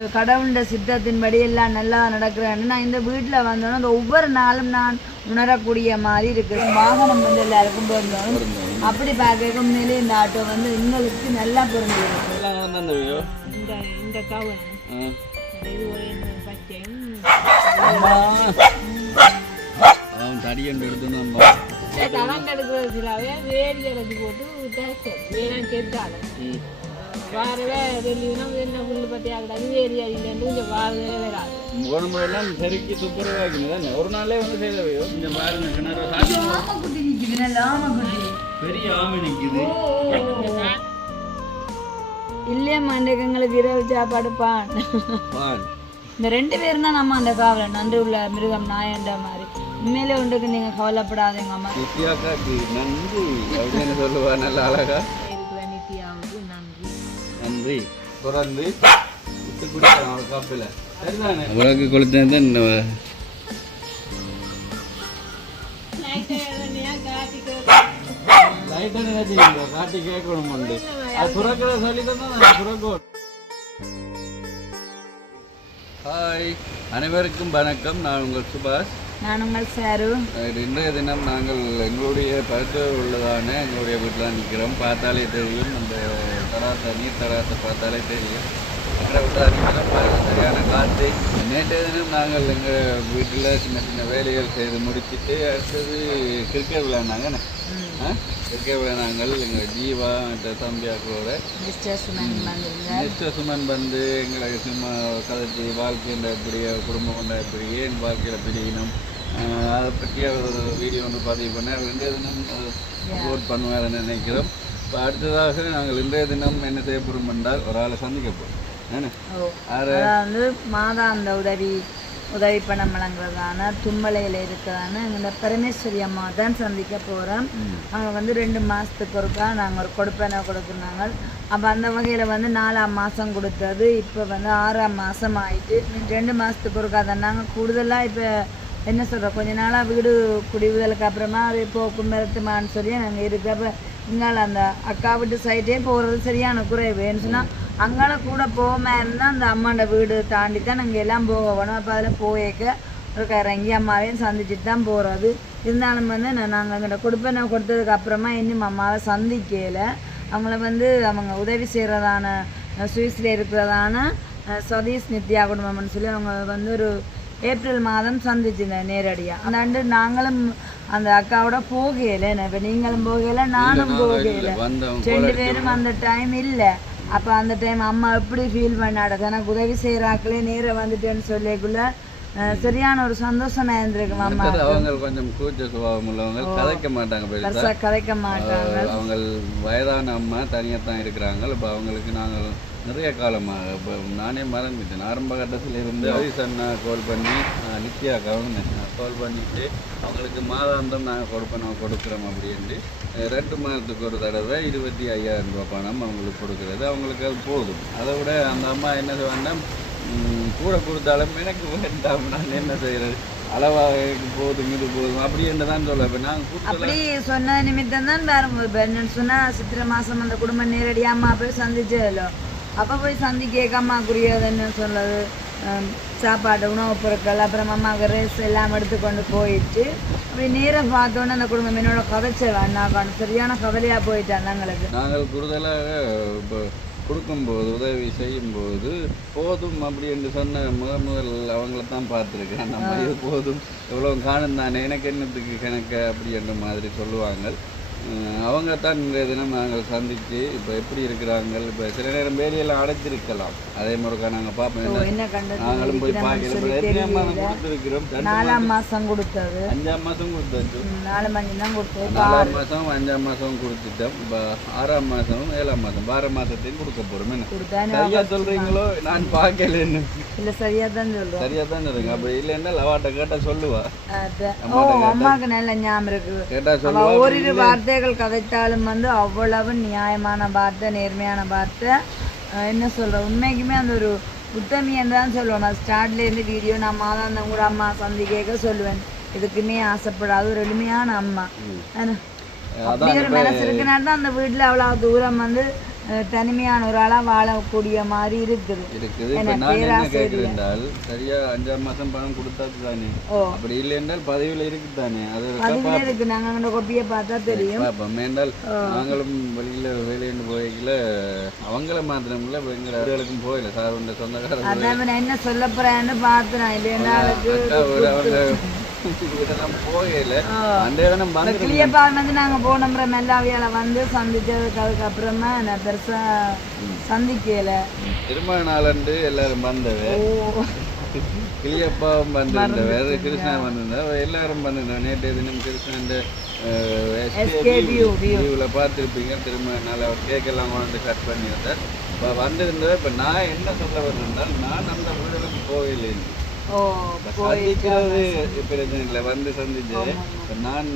கடவுண்ட சித்தத்தின்படி எல்லாம் நல்லா நடக்கிறேன்னு நான் இந்த வீட்டில் வந்தோன்னா அந்த ஒவ்வொரு நாளும் நான் உணரக்கூடிய மாதிரி இருக்குது. வாகனம் வந்து எல்லாருக்கும் பொருந்தோம். அப்படி பார்க்க உண்மையிலே இந்த ஆட்டோ வந்து எங்களுக்கு நல்லா பொருந்தி இருக்கு. இந்த கவனம் தடங்கெடுக்கிறதுலாவே வேடி அடைச்சி போட்டு கேட்டாலும் வாரவே வெளியினா என்ன புல்லு பற்றி ஆகிடாது வேரி அடியிலேருந்து கொஞ்சம் வாரவே வராது. உடம்பெல்லாம் பெருக்கி துப்புரவாக்கினதான் ஒரு நாளே வந்து செய்யலையோ. இந்த பாருங்க கிணறு ஆமக்குட்டி நிற்குது, நல்ல ஆமக்குட்டி பெரிய ஆமை நிற்குது. இல்லையம்மா இன்றைக்கு எங்களுக்கு இரவு சாப்பாடு பான். இந்த 2 பேரும் தான் நம்ம அந்த காவலன் நன்றி உள்ள மிருகம் நாயன்ற மாதிரி. உண்மையிலே ஒன்றுக்கு நீங்கள் கவலைப்படாதீங்க அம்மா. நித்யாக்காக்கு நன்றி அப்படின்னு சொல்லுவா. நல்ல அழகா இருக்கிற நித்யாவுக்கு நன்றி நன்றி. தொடர்ந்து விட்டு குடிக்கலாம் காப்பில் உலக கொளுத்தது காட்டி கேட்கணும் உண்டு. அது சுரக்கிற சொல்லி தான் சுரக்கும். ஹாய், அனைவருக்கும் வணக்கம். நான் உங்கள் சுபாஷ். நான் உங்கள் சாரு. இன்றைய தினம் நாங்கள் எங்களுடைய பருத்து உள்ளதான எங்களுடைய வீட்டில் நிற்கிறோம். பார்த்தாலே தெரியும், அந்த தராசை நீர் தராசை பார்த்தாலே தெரியும். எங்களை விட்டு அதிகமாக சரியான காற்று. நேற்றைய தினம் நாங்கள் எங்கள் வீட்டில் சின்ன சின்ன வேலைகள் செய்து முடிச்சுட்டு அடுத்தது கிரிக்கெட் விளையாண்டாங்க. கிரிக்கெட் விளையாண்டாங்கள் எங்கள் ஜீவா மற்ற தம்பியாக்களோட மிஸ்டர் சுமன் வந்து எங்களை சும்மா கதைச்சி வாழ்க்கையில் எப்படி குடும்பம் கொண்டா எப்படி ஏன் வாழ்க்கையில் பிடிக்கணும் அதை பற்றி ஒரு வீடியோ வந்து பதிவு பண்ணேன். இன்றைய தினம் அப்லோட் பண்ணுவார்னு நினைக்கிறோம். இப்போ அடுத்ததாக நாங்கள் இன்றைய தினம் என்ன செய்ய போகிறோம் என்றால் ஒரு ஆளை சந்திக்க போகிறோம். வந்து மாதாந்த உதவி பணம் வழங்குறதான தும்மலையில் இருக்கிறதான இந்த பரமேஸ்வரி அம்மா தான் சந்திக்க போகிறோம். அவங்க வந்து 2 மாதத்துக்கு ஒருக்கா நாங்கள் ஒரு கொடுப்பனை கொடுக்குறாங்க. அப்போ அந்த வகையில் வந்து 4ஆம் மாதம் கொடுத்தது இப்போ வந்து 6ஆம் மாதம் ஆகிட்டு 2 மாதத்துக்கு ஒருக்கா தான் நாங்கள் கூடுதலாக இப்போ என்ன சொல்கிறோம், கொஞ்ச நாளாக வீடு குடிவுதலுக்கு அப்புறமா அது போக்கும் மருத்துவமானு சொல்லி நாங்கள் இருக்க. அப்போ இங்கால அந்த அக்கா வீட்டு சைட்டே போகிறது சரியான குறைவு. ஏன்னு சொன்னால் அங்கால கூட போகாம இருந்தால் அந்த அம்மாண்ட வீடு தாண்டி தான் நாங்கள் எல்லாம் போக வேணும். அப்போ அதில் போயக்க ஒரு இறங்கி அம்மாவையும் சந்திச்சுட்டு தான் போகிறது. இருந்தாலும் வந்து நாங்கள் அங்கிட்ட கொடுப்பேன் கொடுத்ததுக்கு அப்புறமா இன்னும் அம்மாவை சந்திக்கலை. அவங்கள வந்து அவங்க உதவி செய்கிறதான சுவிஸில் இருக்கிறதான சதீஷ் நித்யா குடும்பம்னு சொல்லி அவங்க வந்து ஒரு ஏப்ரல் மாதம் சந்திச்சுருந்தேன் நேரடியாக. அந்த ஆண்டு நாங்களும் அந்த அக்காவோட போகலை. இப்போ நீங்களும் போகலை, நானும் போகலை. 2 பேரும் அந்த டைம் இல்லை. அப்போ அந்த டைம் அம்மா எப்படி ஃபீல் பண்ணாட எனக்கு உதவி செய்கிறாக்களே நேராக வந்துட்டேன்னு சொல்லிக்குள்ள சரியான ஒரு சந்தோஷமா இருந்திருக்கும். அம்மா அவங்க கொஞ்சம் கூச்ச சுபாவம் உள்ளவங்க, கதைக்க மாட்டாங்க, கதைக்க மாட்டாங்க. அவங்க வயதான அம்மா தனியாக தான் இருக்கிறாங்க. இப்போ அவங்களுக்கு நாங்கள் நிறைய காலமாக இப்போ நானே மறந்துட்டேன். ஆரம்ப கட்டத்தில் இருந்து ஹரிஸ் அண்ணா கால் பண்ணி நித்யா கால் பண்ணிட்டு அவங்களுக்கு மாதாந்தம் நாங்கள் கொடுக்குறோம் அப்படின்ட்டு 2 மாதத்துக்கு ஒரு தடவை 25,000 ரூபாய் பணம் அவங்களுக்கு கொடுக்குறது. அவங்களுக்கு அது போதும். அதை விட அந்த அம்மா என்ன செய்வாங்கன்னா கூட கொடுத்தாலும் எனக்கு வேண்டாம், நான் என்ன செய்கிறது, அளவாக போதும் இது போதும் அப்படி என்ன தான் சொல்ல. இப்போ நாங்கள் அப்படி சொன்ன நிமித்தம் தான் வேறு என்னன்னு சொன்னால் சித்திரை மாதம் அந்த குடும்பம் நேரடியாக அம்மா போய் சந்திச்சதில்ல. அப்போ போய் சந்திக்க அம்மாக்குரியது என்ன சொல்லுது, சாப்பாடு உணவுப் பொருட்கள் அப்புறம் அம்மாவுக்கு ரேஸ் எல்லாம் எடுத்துக்கொண்டு போயிட்டு அப்படி நேரம் பார்த்தோன்னே அந்த குடும்பம் என்னோட கதைச்ச வேண்டாம் சரியான கவலையாக போயிட்டாங்க. நாங்கள் கூடுதலாக இப்போ கொடுக்கும்போது உதவி செய்யும்போது போதும் அப்படி என்று சொன்ன முதல் அவங்கள தான் பார்த்துருக்கேன். நம்ம இது போதும் எவ்வளோ காணும் தானே எனக்கு என்னத்துக்கு கணக்கு அப்படி என்ற மாதிரி சொல்லுவாங்க. அவங்க தான் இன்றைய தினம் நாங்கள் சந்தித்து இப்போ எப்படி இருக்கிறாங்க. இப்போ சில நேரம் வேலையெல்லாம் அடைச்சிருக்கலாம், அதே மாதிரிக்கா நாங்கள் பார்ப்போம். நாங்களும் போய் பார்க்கிறோம். கொடுத்துருக்கிறோம் 4ஆம் மாதம் கொடுத்தது, 5ஆம் மாதம் கொடுத்தாச்சு, 4 தான் கொடுத்தது, 4ஆம் மாதம் 5ஆம் மாதம் கொடுத்துட்டோம். இப்போ 6ஆம் மாதமும் 7ஆம் மாதம் 12 மாதத்தையும் கொடுக்க போகிறோம். சரியா சொல்கிறீங்களோ? நான் பார்க்கல என்ன இல்லை, சரியாக தான் சொல்லுவேன். சரியாக தான் சொல்லுங்க. அப்படி இல்லைன்னா லவாட்ட கேட்டால் சொல்லுவா. அம்மாவுக்கு நல்ல ஞாபகம் இருக்குது. கேட்டால் சொல்லுவா. ஒரு வார்த்தைகள் கதைத்தாலும் வந்து அவ்வளவு நியாயமான வார்த்தை, நேர்மையான வார்த்தை. என்ன சொல்கிறேன், உண்மைக்குமே அந்த ஒரு உத்தமியன்னு தான் சொல்லுவேன். நான் ஸ்டார்ட்லேருந்து வீடியோ நான் மாதாந்தம் கூட அம்மா சந்திக்க சொல்லுவேன். இதுக்குமே ஆசைப்படாத ஒரு எளிமையான அம்மா. அப்படி ஒரு மனசு இருக்குன்னா தான் அந்த வீட்டில் அவ்வளோ தூரம் வந்து தனிமையான ஒரு ஆளா வாழக்கூடிய மாதிரி இருக்குது. இப்ப நான் என்ன கேட்கிறேன், சரியா 5ஆம் மாசம் பணம் கொடுத்தாச்சு தானே, அப்படி இல்லை என்றால் பதவியில இருக்கு தானே, அது இருக்கு. நாங்க அந்த கொப்பியை பார்த்தா தெரியும். என்றால் நாங்களும் வெளியில வேலைன்னு போய்க்கல அவங்கள மாத்திரம் இல்ல எங்க அவர்களுக்கும் போயில சார் உண்ட சொந்தக்காரங்க அதான் என்ன சொல்ல போறேன்னு பார்த்தேன். இல்லைன்னா நாங்க போன மெல்லாவியால வந்து சந்திச்சதுக்கு அதுக்கப்புறமா நான் பெருசா சந்திக்கல. திருமண நாளன்று எல்லாரும் வந்தது, கிளியப்பாவும் வந்திருந்தவர், கிருஷ்ணா வந்திருந்தா, எல்லாரும் வந்திருந்தோம். நேற்றைய தினம் கிருஷ்ணன் பார்த்துருப்பீங்க. திரும்ப நாள் அவர் கேக்கெல்லாம் வந்து கட் பண்ணியிருந்தார். இப்போ வந்திருந்தவர். இப்போ நான் என்ன சொல்ல வரேன்னால், நான் அந்த வீடுகளுக்கு போகவில்லை. சந்திக்கிறது பிரச்சனை இல்லை, வந்து சந்திச்சது. நான்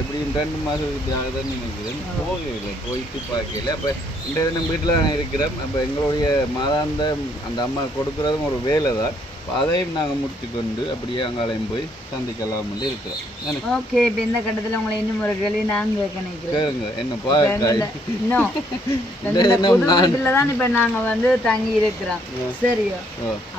எப்படியும் 2 மாதத்துக்கு ஆகுதுன்னு நினைக்கிறேன். போகவில்லை, போயிட்டு பார்க்கல. அப்போ இந்த தினம் வீட்டில் நான் இருக்கிறேன். அப்போ எங்களுடைய மாதாந்த அந்த அம்மா கொடுக்குறதும் ஒரு வேலை தான். அதையும் நாங்கள் முடிச்சுக்கொண்டு அப்படியே அங்காலையும் போய் சந்திக்கலாம் இருக்கிறோம். ஓகே, இப்போ இந்த கட்டத்தில் உங்களை இன்னும் ஒரு கேள்வி நாங்கள் கேளுங்க. என்ன வீட்டில் தான் இப்போ நாங்கள் வந்து தங்கி இருக்கிறோம். சரியோ,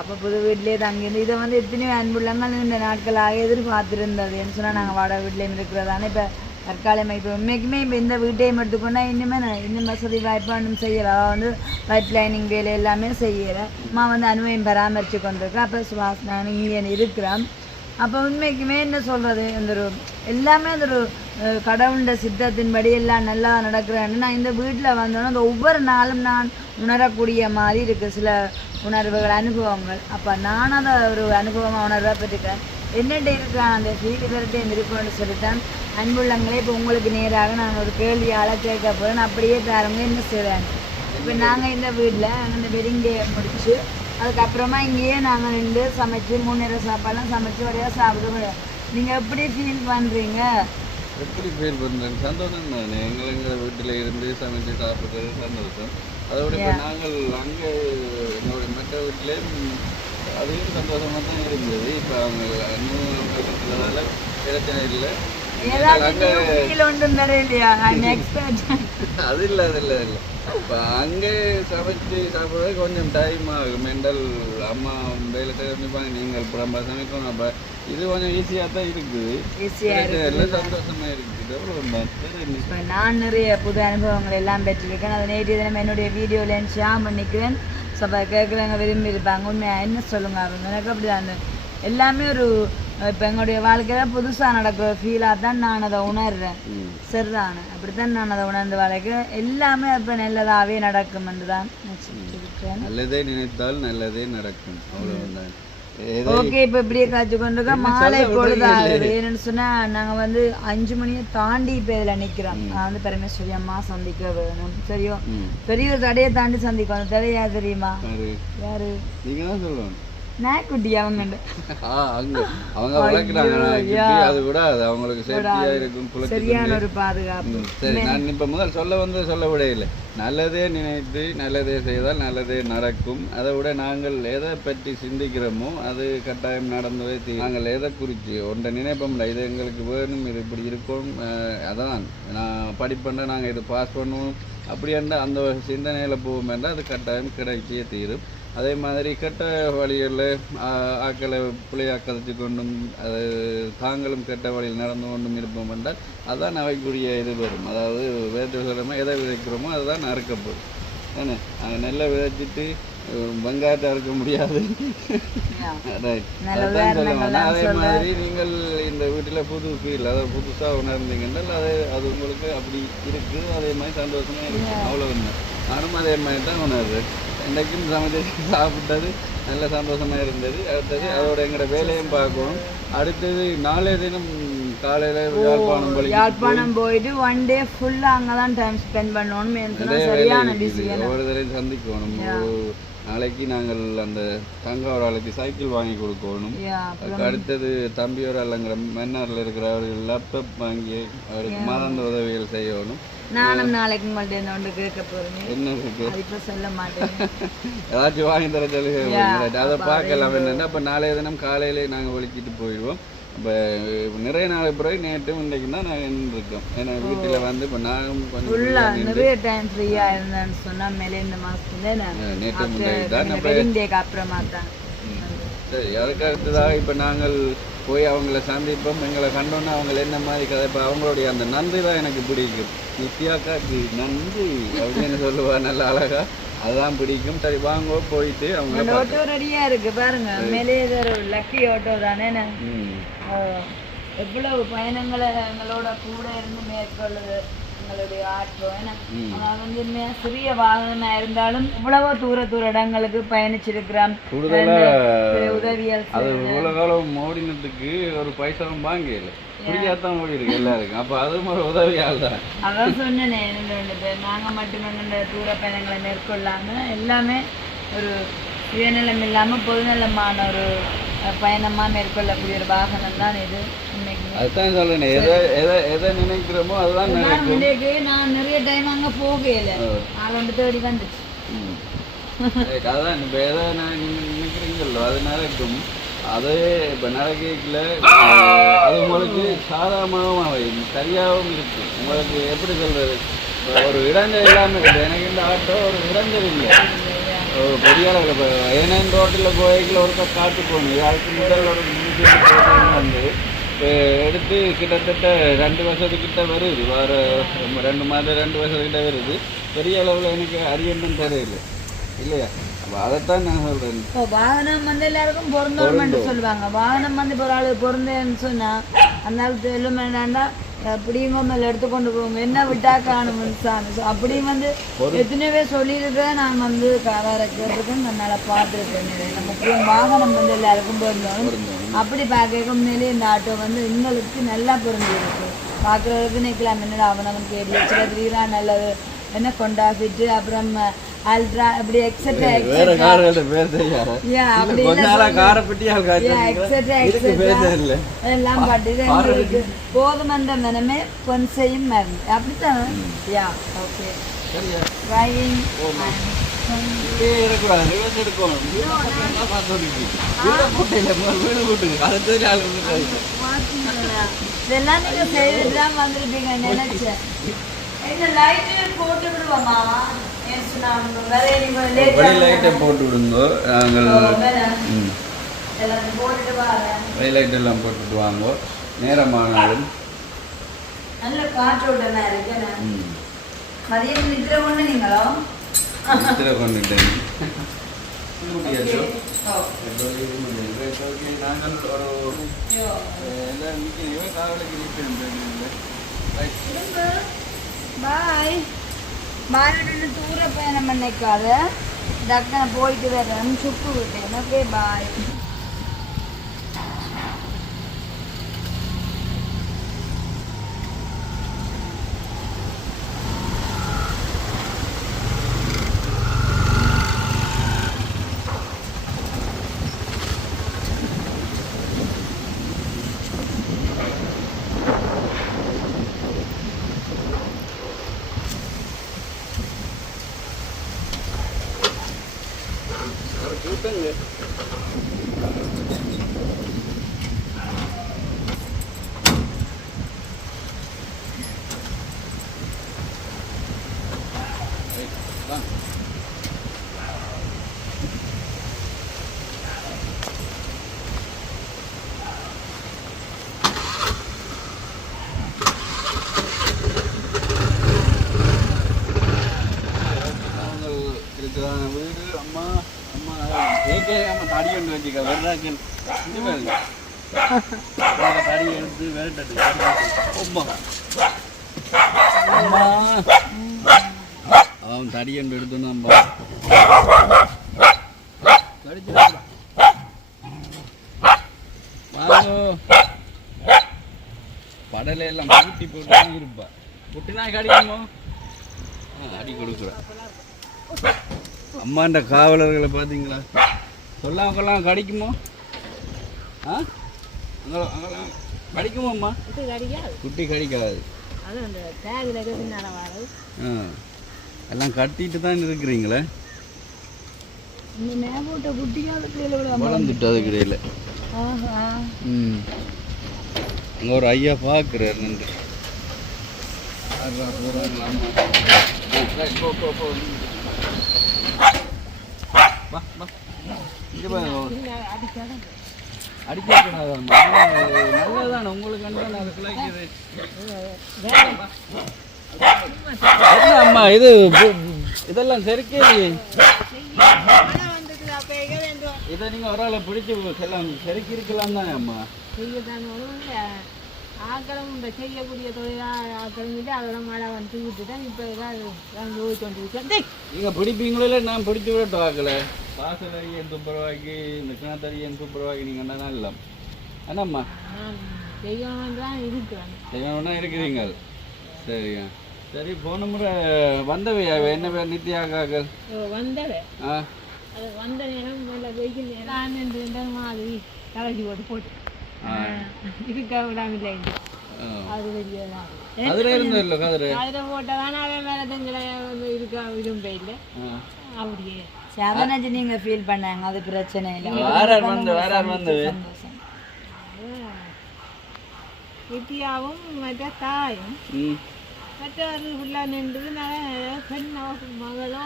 அப்போ புது வீட்டிலேயே தங்கி இதை வந்து எத்தனையோ அன்புள்ளங்கள் இந்த நாட்களாக எதிர்பார்த்துருந்ததுன்னு சொன்னால் நாங்கள் வாடகை வீட்லேயும் இருக்கிறதானே. இப்போ தற்காலிகமாக இப்போ உண்மைக்குமே இப்போ இந்த வீட்டையும் எடுத்துக்கொண்டா இன்னும் வசதி வாய்ப்பாக இன்னும் செய்யலை. வந்து பைப் லைனிங் வேலை எல்லாமே செய்யலை. அம்மா வந்து அனுபவம் பராமரித்து கொண்டிருக்கேன். அப்போ சுபாஷ் நான் இங்கே இருக்கிறேன். அப்போ உண்மைக்குமே என்ன சொல்கிறது, இந்த ஒரு எல்லாமே அந்த ஒரு கடவுளோட சித்தத்தின்படி எல்லாம் நல்லா நடக்கிறேன்னு நான் இந்த வீட்டில் வந்தோன்னா அந்த ஒவ்வொரு நாளும் நான் உணரக்கூடிய மாதிரி இருக்குது சில உணர்வுகள், அனுபவங்கள். அப்போ நான் அதை ஒரு அனுபவமாக உணர்வாக பெற்றுக்கிறேன். என்னென்ன இருக்கிறான் அந்த சீக்கிரத்தை இருக்குன்னு சொல்லித்தான் அன்புள்ளங்களே. இப்போ உங்களுக்கு நேராக நான் ஒரு கேள்வியால் கேட்க போகிறேன். அப்படியே தரவங்க என்ன செய்கிறேன். இப்போ நாங்கள் இந்த வீட்டில் அந்த வெட்டிங் டே முடிச்சு அதுக்கப்புறமா இங்கேயே நாங்கள் நின்று சமைச்சு 3 நேரம் சாப்பாடெல்லாம் சமைச்சு வரையாக சாப்பிடுவோம். நீங்கள் எப்படி ஃபீல் பண்ணுறீங்க? எப்படி ஃபீல் பண்ணுறேன்? சந்தோஷம் தானே. எங்கள் வீட்டில் இருந்து சமைச்சு சாப்பிட்றது சந்தோஷம். அதோட இப்போ நாங்கள் அங்கே எங்களுடைய மற்ற வீட்டிலே அதையும் சந்தோஷமாக தான் இருந்தது. இப்போ அவங்க இன்னும் பிரச்சனை இல்லை. அது இல்லை இப்போ அங்கே சமைச்சு சாப்பிட்றது கொஞ்சம் டைம் ஆகும். மெண்டல் அம்மா வேலை சமைப்பாங்க, நீங்கள் புறம்பா சமைக்கணும். அப்போ இது கொஞ்சம் ஈஸியாக தான் இருக்குது, சந்தோஷமாக இருக்குது. அவ்வளோ நான் நிறைய புது அனுபவங்கள் எல்லாம் பெற்றிருக்கேன். அதை நேற்று தினம் என்னுடைய வீடியோவில் ஷேர் பண்ணிக்கிறேன். ஸோ அப்போ கேட்குறவங்க விரும்பி இருப்பாங்க. உண்மையாக என்ன சொல்லுங்க அவங்க எனக்கு அப்படி அந்த எல்லாமே ஒரு இப்போ எங்களுடைய வாழ்க்கையில் புதுசாக நடக்கிற ஃபீலாக தான் நான் அதை உணர்றேன். சரிதானே, அப்படித்தான் நான் அதை உணர்ந்து வாழ்க்கை எல்லாமே இப்போ நல்லதாகவே நடக்கும் என்று தான் நினைச்சிருக்கேன். நல்லதே நினைத்தால் நல்லதே நடக்கும், அவ்வளோதான். ஓகே, இப்போ இப்படியே காய்ச்சி கொண்டு மாலை பொழுதாகுது. என்னன்னு சொன்னால் நாங்கள் வந்து 5 மணியை தாண்டி இப்போ இதில் நிற்கிறோம். நான் வந்து பரமேஸ்வரி அம்மா சந்திக்க வேணும். சரியோ, பெரிய ஒரு தடையை தாண்டி சந்திக்கும். அந்த தடை யார் தெரியுமா? யாரு? நீங்கள் தான் சொல்லணும். நாய்க்குட்டி அவங்க அவங்க வளர்க்குறாங்க. அது கூட அது அவங்களுக்கு சேஃப்டியாக இருக்கும், சரியான ஒரு பாதுகாப்பு. சரி, நான் இப்போ முதல் சொல்ல விட இல்லை. நல்லதே நினைத்து நல்லதே செய்தால் நல்லதே நடக்கும். அதை விட நாங்கள் எதை பற்றி சிந்திக்கிறோமோ அது கட்டாயம் நடந்ததே தெரியும். நாங்கள் எதை குறித்து ஒன்றை நினைப்போம்ல, இது எங்களுக்கு வேணும், இது இப்படி இருக்கும், அதான் நான் படிப்பேன்னா நாங்கள் இது பாஸ் பண்ணுவோம் அப்படின்ற அந்த சிந்தனையில் போவோம் என்றால் அது கட்டாயம் கிடைச்சியே தீரும். அதே மாதிரி கெட்ட வழிகளில் ஆக்களை பிள்ளையாக்கதைச்சு கொண்டும் அது தாங்களும் கெட்ட வழியில் நடந்து கொண்டும் இருப்போம் என்றால் அதுதான் அவைக்குரிய இது வரும். அதாவது வேறு சொல்கிறோமோ எதை விதைக்கிறோமோ அதுதான் அறுக்கப்படும். ஏன்னா நாங்கள் நெல்லை விதைச்சிட்டு வெங்காயத்தை அறுக்க முடியாது. அதான் சொல்லுவாங்க. அதே மாதிரி நீங்கள் இந்த வீட்டில் புது ஃபீல், அதாவது புதுசாக உணர்ந்தீங்கன்றால் அது உங்களுக்கு அப்படி இருக்குது. அதே மாதிரி சந்தோஷமாக இருக்குது, அவ்வளோதான். நானும் அதே மாதிரி தான் உணர்றேன். இன்றைக்கும் சமைச்சு சாப்பிட்டது நல்ல சந்தோஷமாக இருந்தது. அடுத்தது அதோட எங்களோட வேலையும் பார்க்கணும். அடுத்தது நாளைய தினம் காலையில் யாழ்ப்பாணம் போயிட்டு 1 டே ஃபுல்லாக அங்கே தான் டைம் ஸ்பெண்ட் பண்ணணும். சரியான பிஸி, ஒவ்வொரு தடவையும் சந்திக்கணும். நாளைக்கு நாங்கள் அந்த தங்காவோட ஆளுக்கு சைக்கிள் வாங்கி கொடுக்கணும். அடுத்தது தம்பியோட அல்லங்கிற மன்னாரில் இருக்கிற அவர்கள் லேப்டாப் வாங்கி அவருக்கு மாதாந்த உதவிகள் செய்யணும். நானும் நாளைக்கு உங்கள்கிட்ட ஒன்று கேட்க போகிறேன். என்ன இருக்கு? இப்போ சொல்ல மாட்டேன். ஏதாச்சும் வாங்கி தர சொல்லி அதை பார்க்கலாம். என்னென்னா இப்போ நாளைய தினம் காலையிலே நாங்கள் ஒழிக்கிட்டு போயிடுவோம். இப்போ நிறைய நாள் பிறகு நேற்றும் இன்றைக்கு தான் நாங்கள் இருக்கோம். ஏன்னா வீட்டில் வந்து இப்போ நானும் கொஞ்சம் நிறைய டைம் ஃப்ரீயாக இருந்தேன்னு சொன்னால் மேலே இந்த மாதத்துல நேற்று முன்னாடி தான் நம்ம வெட்டிங் டேக்கு அப்புறமா தான். சரி, அதுக்கு அடுத்ததாக இப்போ நாங்கள் போய் அவங்கள சந்திப்போம். எங்களை கண்டோன்னா அவங்க என்ன மாதிரி கதை இப்போ அவங்களுடைய அந்த நன்றி தான் எனக்கு பிடிக்கும். நித்யாக்காக்கு நன்றி அப்படின்னு சொல்லுவா, நல்ல அழகா, அதுதான் பிடிக்கும். சரி வாங்க போயிட்டு அவங்க ஆட்டோ ரெடியா இருக்கு பாருங்க. மேலே ஒரு லக்கி ஆட்டோ தானே. எவ்வளவு பயணங்களை எங்களோட கூட இருந்து மேற்கொள்ளுது எங்களுடைய ஆட்டோ. ஏன்னா வந்து சிறிய வாகனமா இருந்தாலும் இவ்வளவோ தூர இடங்களுக்கு பயணிச்சிருக்கிறோம். உதவியல் அது இவ்வளவு காலம் ஓடினதுக்கு ஒரு பைசாவும் வாங்கல, புரியாதான் ஓடி இருக்கு எல்லாருக்கும். அப்ப அதுவும் ஒரு உதவியால் தான். அதான் சொன்னேன், நாங்க மட்டுமே தூர பயணங்களை மேற்கொள்ளாம எல்லாமே ஒரு சுயநலம் இல்லாம பொதுநலமான ஒரு பயணமா மேற்கொள்ளக்கூடிய ஒரு வாகனம் தான் இது. அதுதான் சொல்றேன், எதை நினைக்கிறோமோ அதுதான் நினைக்கிறோம். நான் நிறைய டைம் அங்க போகல, நான் தேடி வந்துச்சு. அதான் இப்போ எதை நினைக்கிறீங்களோ அது நடக்கும். அதே இப்போ நடக்கல, அது உங்களுக்கு சாதாரணமாகவும் சரியாகவும் இருக்கு. உங்களுக்கு எப்படி சொல்றது, ஒரு இடைஞ்சல் இல்லாமல் இருக்குது. எனக்கு இந்த ஆட்டோ ஒரு இடைஞ்சல் இல்லை, பெரிய அளவில். இப்போ ஏனன் ரோட்டில் கோயிலில் ஒருக்கா காட்டு போகணும். அதுக்கு முதல் ஒரு வந்து எடுத்து கிட்டத்தட்ட 2 வருஷத்துக்கிட்ட வருது, வேறு 2 மாதம் 2 வருஷத்துக்கிட்ட வருது. பெரிய அளவில் எனக்கு அரியண்டும் தெரியல இல்லையா. அப்போ அதைத்தான் நான் சொல்கிறேன். இப்போ வாகனம் வந்து எல்லாருக்கும் பொருந்தோம்னு சொல்லுவாங்க. வாகனம் வந்து இப்போ ஒரு ஆள் பொருந்தேன்னு சொன்னால் அந்த ஆள் தெல்லும் என்னண்டா அப்படிங்க மேலே எடுத்துக்கொண்டு போங்க, என்ன விட்டா காணும்னு சாமி. ஸோ அப்படியும் வந்து எத்தனையோ சொல்லியிருக்கேன். நான் வந்து காரார கேட்டிருக்கேன், நல்லா பார்த்துருக்கேன். நம்ம வாகனம் வந்து எல்லாருக்கும் பொருந்தோம். அப்படி பார்க்க உண்மையிலே இந்த ஆட்டோ வந்து எங்களுக்கு நல்லா பொருந்திருக்கு. பார்க்குறதுக்கு நிற்கலாம், என்னடா அவனவன் கேட்கல சில திடீரா நல்லது என்ன கொண்டாசிட்டு அப்புறம் அல்ட்ரா அப்படி எக்ஸெட்ரா எல்லாம் பாட்டு எங்களுக்கு போதுமன்ற மனமே பொன்சையும் மருந்து அப்படித்தான். யா ஓகே டிரைவிங் இதெல்லாம் நீங்க செய்துதான் வந்திருப்பீங்க நினைச்சேன். போட்டு விடுவோமா போட்டு விடுங்க, லைட் எல்லாம் போட்டுட்டு வாங்க. நேரமானாலும் நல்ல காற்றோட்டமா இருக்கு. மதியம் நித்திர கொண்டு நீங்களோ நித்திர கொண்டுட்டேன். நாங்கள் ஒரு காவலுக்கு பாய் பாயோட தூர பயணம் பண்ணிக்காத, டக்குனு போயிட்டு வரேன், சுப்பு விட்டேன். Okay bye. வீடு அம்மா அம்மா கேட்க தடி ஒன்று வச்சுக்க வெறுதாக்கல் தடி எடுத்து விரட்டது அம்மா அம்மா அவன் தடி ஒன்று எடுத்துன்னு அம்மா கடிச்சு வாங்கோ. படலை எல்லாம் பூட்டி போட்டு தான் இருப்பா. புட்டினா கடிக்குமோ அடி கொடுக்குறேன். அம்மாண்ட காவலர்களை பார்த்தீங்களா, சொல்லாமக்கெல்லாம் கடிக்குமோ? ஆ அங்கெல்லாம் கடிக்குமோ அம்மா? குட்டி கடிக்காது. எல்லாம் கட்டிட்டு தான் இருக்கிறீங்களே, வளர்ந்துட்டு அதுக்கு இடையில. அங்கே ஒரு ஐயா பார்க்குறாரு நன்றி அடிக்கக்கூடாதாம்மா நல்லதானே உங்களுக்கு அது கிளைக்குது அம்மா இது இதெல்லாம் சரிக்கே இதை நீங்கள் ஒரு ஆளை பிடிச்சி எல்லாம் செருக்கி இருக்கலாம் தானே அம்மா ஆக்களும் இந்த செய்யக்கூடிய தொழிலாக ஆக்களும் இல்லை அதோட மழை வந்து விட்டுதான் இப்போ ஏதாவது ஓடிக்கொண்டு நீங்கள் பிடிப்பீங்களோ நான் பிடிச்சி விடட்டும் ஆக்கலை வாசலரியன் துப்புரவாக்கி இந்த கிணத்தறியன் துப்புரவாக்கி நீங்கள் என்ன இல்லை என்னம்மா செய்யணும் தான் இருக்கிறேன் செய்யணும்னா இருக்கிறீங்க சரிங்க சரி போன முறை வந்தவையா என்ன பேர் நித்யாக்காக்கள் வந்தவை ஆ அது வந்த நேரம் நல்ல வெயில் நேரம் ரெண்டு மாதிரி கலக்கி போட்டு இருக்க விடாம அது வெளியதான் அதில் இருந்ததில்ல கதிரை அதில் போட்டதான அவன் மேலே தெங்களை இருக்க விரும்ப இல்லை அப்படியே அதனாச்சு நீங்க ஃபீல் பண்ணாங்க அது பிரச்சனை இல்லை வேற வந்து வித்தியாவும் மற்ற தாயும் மற்றவர்கள் ஃபுல்லாக நின்றது பெண்ணோ மகளோ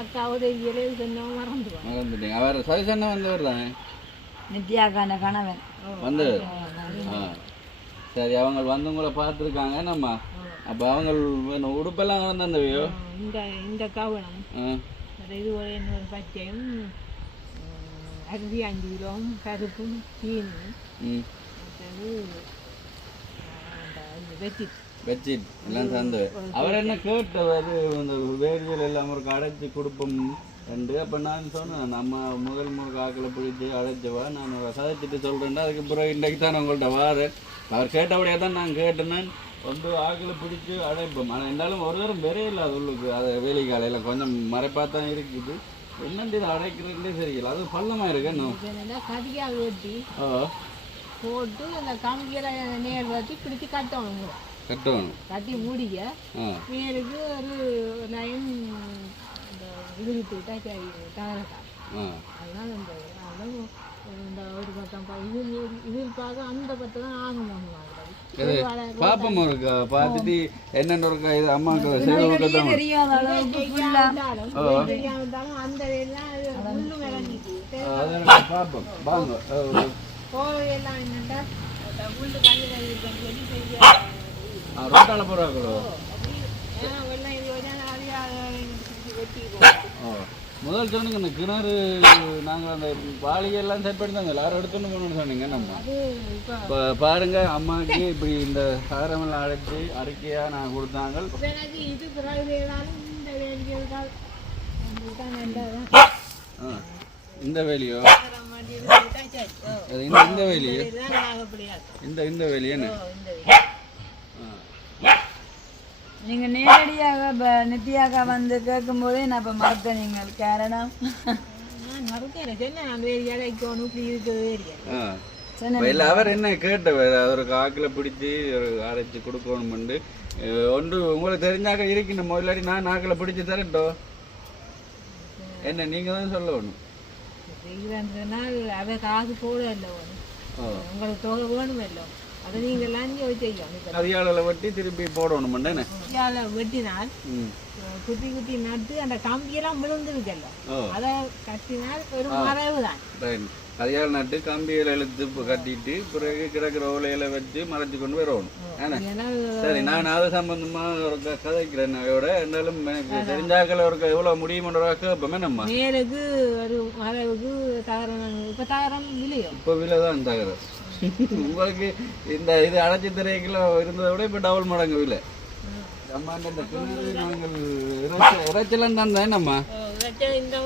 அக்காவோ தெரியல சொன்னவோ மறந்துட்டீங்க அவர் சஜஷன்னா வந்தவர் தானே நித்யாக்கான கணவன் வந்து சரி அவங்க வந்து உங்களை பார்த்துருக்காங்க நம்ம அப்போ அவங்க உடுப்பெல்லாம் வந்தவையோ இந்த கவனம் இது ஒரு இன்னொரு பச்சையும் 5 கிலோவும் கருப்பும் சீனும் பெட்ஷீட் எல்லாம் சேர்ந்து அவர் என்ன கேட்டவர் இந்த வேர்வியல் எல்லாம் ஒரு அடைச்சி கொடுப்போம் ரெண்டு அப்போ நான் சொன்னேன் நம்ம முதல் ஆக்களை பிடிச்சி அடைச்சவா நான் சதைச்சிட்டு சொல்கிறேன்டா அதுக்கு பிறகு இன்றைக்கு தான் உங்கள்கிட்ட வாரேன் அவர் கேட்டபடியே தான் நான் கேட்டேன் வந்து ஆக்களை பிடிச்சி அடைப்போம் ஆனால் இருந்தாலும் ஒரு தரம் வெறையில்லை அது உள்ளுக்கு அது வேலை காலையில் கொஞ்சம் மறைப்பாத்தான் இருக்குது என்னண்டு இதை அடைக்கிறதுலே சரியில்லை அது பள்ளமாக இருக்கு இன்னும் கதியாக வெட்டி போட்டு அந்த கம்பியில் நேர் வச்சு பிடிச்சி கட்டணும் கட்டி மூடிக்க நேருக்கு ஒரு லைன் இது விட்டுவிட்டா சரி தகரக்கா அதனால இந்த ஒரு பக்கம் இது பார்க்க அந்த பக்கம் தான் ஆகணும் பாப்பம் இருக்கா பார்த்துட்டு என்னென்ன இருக்கா இது அம்மாவுக்கு அந்த பாப்போம் வாங்க கோவையெல்லாம் என்னண்டா முள்ளு கல்லில் ரோட்டால போறாங்களோ முதல் சொன்னீங்க இந்த கிணறு நாங்கள் அந்த வாளியெல்லாம் செட் பண்ணி தாங்க எல்லாரும் எடுத்துன்னு போகணும்னு சொன்னீங்க நம்ம இப்போ பாருங்க அம்மாவுக்கு இப்படி இந்த சாரமெல்லாம் அடைச்சி அறிக்கையாக நான் கொடுத்தாங்க இந்த வேலையோ இந்த வேலையோ இந்த வேலையோ என்ன நீங்க நேரடியாக நித்யாக்கா வந்து கேட்கும்போதே நான் இப்போ மறுத்தேன் நீங்கள் காரணம் அவர் என்ன கேட்டவர் அவருக்கு ஆக்கில் பிடிச்சி அரைச்சி கொடுக்கணும்ண்டு ஒன்று உங்களுக்கு தெரிஞ்சாக்க இருக்கணும் முதலாடி நான் ஆக்கில் பிடிச்சி தரட்டோ என்ன நீங்க தான் சொல்லணும் அவ காசு போட இல்லை உங்களுக்கு தொகை வேணும் இல்லை அதை நீங்கள்லாம் செய்யணும் அதிகாலையில் வெட்டி திருப்பி போடணும் வெட்டினால் குத்தி நட்டு அந்த கம்பியெல்லாம் விழுந்துருக்கல்ல அதை கட்டினால் ஒரு மறைவு தான் அதிகாலை நட்டு கம்பியில் இழுத்து கட்டிட்டு பிறகு கிடக்கிற ஓலையில வச்சு மறைச்சு கொண்டு வரணும் சரி நான் அது சம்பந்தமா ஒரு கதைக்கிறேன் இருந்தாலும் எனக்கு தெரிஞ்சாக்கள் ஒரு எவ்வளவு முடியுமன்ற கேட்போமே நம்ம நேருக்கு ஒரு மறைவுக்கு தகரம் இப்போ தகரம் விலையோ இப்போ விலை தான் தகரம் உங்களுக்கு இந்த இது அடைச்சி திரைக்குள்ள இருந்ததை விட இப்போ டபுள் மடங்கு விலை அம்மா இந்த கிணறு நாங்கள் இறைச்சலாம் தான் நம்ம இந்த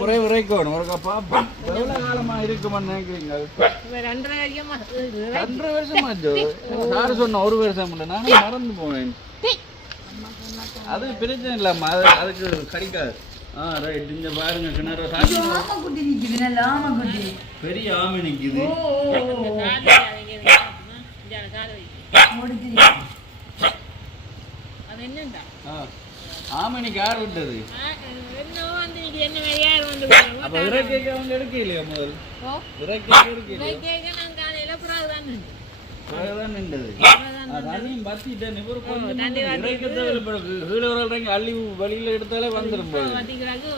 முறை இறைக்கணும் ஒரு பார்ப்போம் எவ்வளோ காலமாக இருக்குமான்னு நினைக்கிறீங்க 2.5 வருஷமாச்சோ சாரு சொன்ன 1 வருஷம் இல்லை நானும் மறந்து போனேன் அது பிரச்சனை இல்லாம அதுக்கு கிடைக்காது ரைட் இங்க பாருங்க கிணறு ஆமக்குட்டி நிக்குது நல்ல ஆமக்குட்டி பெரிய ஆமை நிக்குது அது என்னண்டா ஆமணிக்கு யார் விட்டது அப்ப இறக்கைக்கு அவங்க எடுக்க இல்லையா முதல் இறக்கைக்கு எடுக்க தான் நின்று. பிறகுதான் நின்றது தண்ணியும் பத்திட்டேன் இவர் தண்ணி கீழே ஒரு அள்ளி வழியில எடுத்தாலே வந்துடும் மத்திக்கிறாக்கு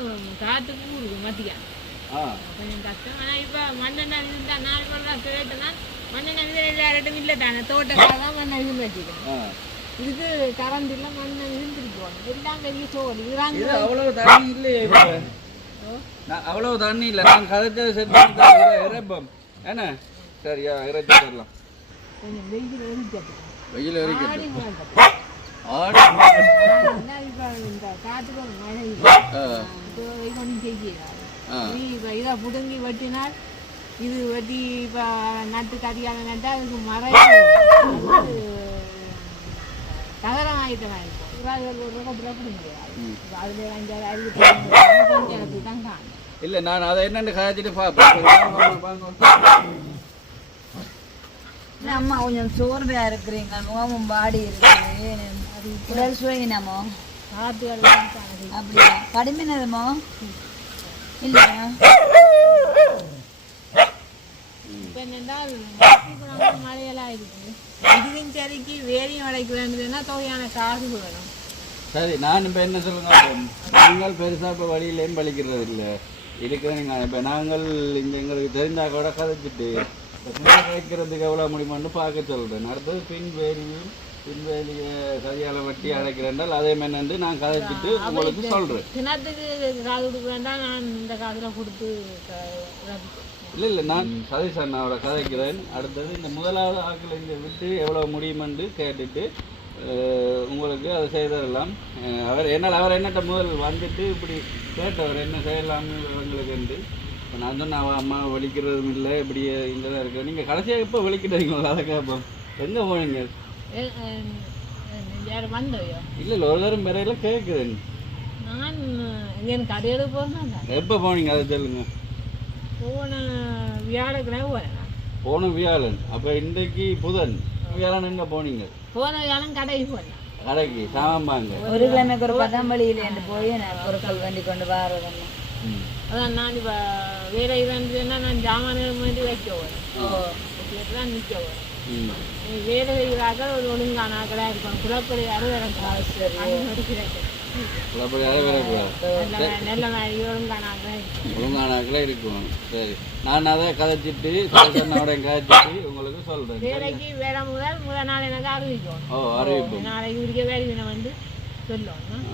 காற்றுக்கு ஊருக்கு மத்திக்கான் கொஞ்சம் கஷ்டம். ஆனால் இப்போ மண்ணெண்ணெய் இருந்தால் 4 பேர் கேட்டேன்னா மண்ணெண்ணெய் எல்லார்ட்டும் இல்லை தானே தோட்டக்காக தான் மண்ணெண்ணெய் இருந்து வச்சுக்கிறேன். இதுக்கு கரண்ட் இல்லை மண்ணெண்ணெய் இருந்துருக்கு போகணும் எல்லாம் பெரிய சோறு இறாங்க அவ்வளவு தண்ணி இல்லையே அவ்வளவு தண்ணி இல்லை நான் கதைச்சது செஞ்சு இறைப்போம் ஏன்னா சரியா இறைச்சி தரலாம் கொஞ்சம் வெயில் எரிச்சது வெயில் ஆடி வரைக்கும் போயிட்டது. ஆடி இப்போ இந்த காற்றுக்கு மழை ஒன்றும் செய்யலாம். இப்போ இதை புடுங்கி வெட்டினால் இது வெட்டி இப்போ நட்டு கறியாக நட்டால் அதுக்கு மரம் தகரம் ஆகிட்டமாக இருக்கும். இவாள் ஒரு பக்கத்தில் பிடிங்க அதில் 5 அறிவு தான் காணும். இல்லை நான் அதை என்னென்னு காய்ச்சிட்டு பார்ப்பேன். அம்மா கொஞ்சம் சோர்வையா இருக்கிறீங்க, முகமும் பாடி இருக்குது, உடல் சுயினமோ காற்று அப்படியா கடுமைனதுமோ இல்லையா? இப்போ என்னென்றால் மழையெல்லாம் இருக்குது. இதுக்கும் சரிக்கு வேலையும் வளைக்க வேண்டியதுன்னா தொகையான காசு வேணும். சரி நான் இப்போ என்ன சொல்லுங்க, நீங்கள் பெருசாக இப்போ வழியிலேயும் பழிக்கிறது இல்லை இருக்கிற நீங்கள் இப்போ நாங்கள் இங்கே எங்களுக்கு தெரிஞ்சால் கூட கதைச்சிட்டு கிடைக்கிறதுக்கு எவ்வளோ முடியுமான்னு பார்க்க சொல்கிறேன். அடுத்தது பின்வேலியை சரியால் வட்டி அடைக்கிறேன்றால் அதே மாதிரி நான் கதைச்சிட்டு உங்களுக்கு சொல்கிறேன். தினத்துக்கு காது கொடுக்க வேண்டாம், நான் இந்த காதில் கொடுத்து இல்லை நான் சதீஷ் அண்ணாவோட கதைக்கிறேன். அடுத்தது இந்த முதலாவது ஆக்களை இங்கே விட்டு எவ்வளோ முடியுமென்று கேட்டுட்டு உங்களுக்கு அதை செய்தரலாம். அவர் என்னட்ட முதல் வந்துட்டு இப்படி கேட்டவர் என்ன செய்யலாம்னு எங்களுக்கு என்று நான் சொன்னேன், அவன் அம்மா வலிக்கிறதும் இல்லை இப்படி இங்கே தான் இருக்கு. நீங்கள் கடைசியாக எப்போ வலிக்கிறீங்களா அதை கேட்போம். எங்கே போனீங்க? யாரும் வந்தோயோ இல்லை இல்லை ஒரு தரம் வரையில் கேட்குறேன். நான் எனக்கு கடையோடு போனேன். எப்போ போனீங்க அதை சொல்லுங்க. போன வியாழக்கிழமை போனேன். போன வியாழன். அப்போ இன்றைக்கு புதன். வியாழன் எங்கே போனீங்க? போன வியாழன் கடைக்கு போனேன். கடைக்கு சாமாங்க ஒரு கிழமைக்கு ஒரு பதம்பளியில் என்று போய் நான் பொருட்கள் வேண்டி கொண்டு வரதம்மா. அதான் நான் இப்போ வேற இருந்துன்னா நான் ஜாமான்கள் வேண்டி வைக்க போகிறேன். தான் நிற்க போகிறேன். வேலை செய்கிறாக்க ஒரு ஒழுங்கான ஆக்களாக இருக்கும். குளப்படி அறுவடை கிடைக்கும். நல்ல மாதிரி ஒழுங்கான ஒழுங்கானாக்களே இருக்கும். சரி நான் அதை கதைச்சிட்டு கதைச்சோட கதைச்சிட்டு உங்களுக்கு சொல்கிறேன். வேலைக்கு வேலை முதல் நாள் எனக்கு அறிவிக்கும். அறிவிப்போம். நாளைக்கு உரிய வேலை வந்து சொல்லுவோம்.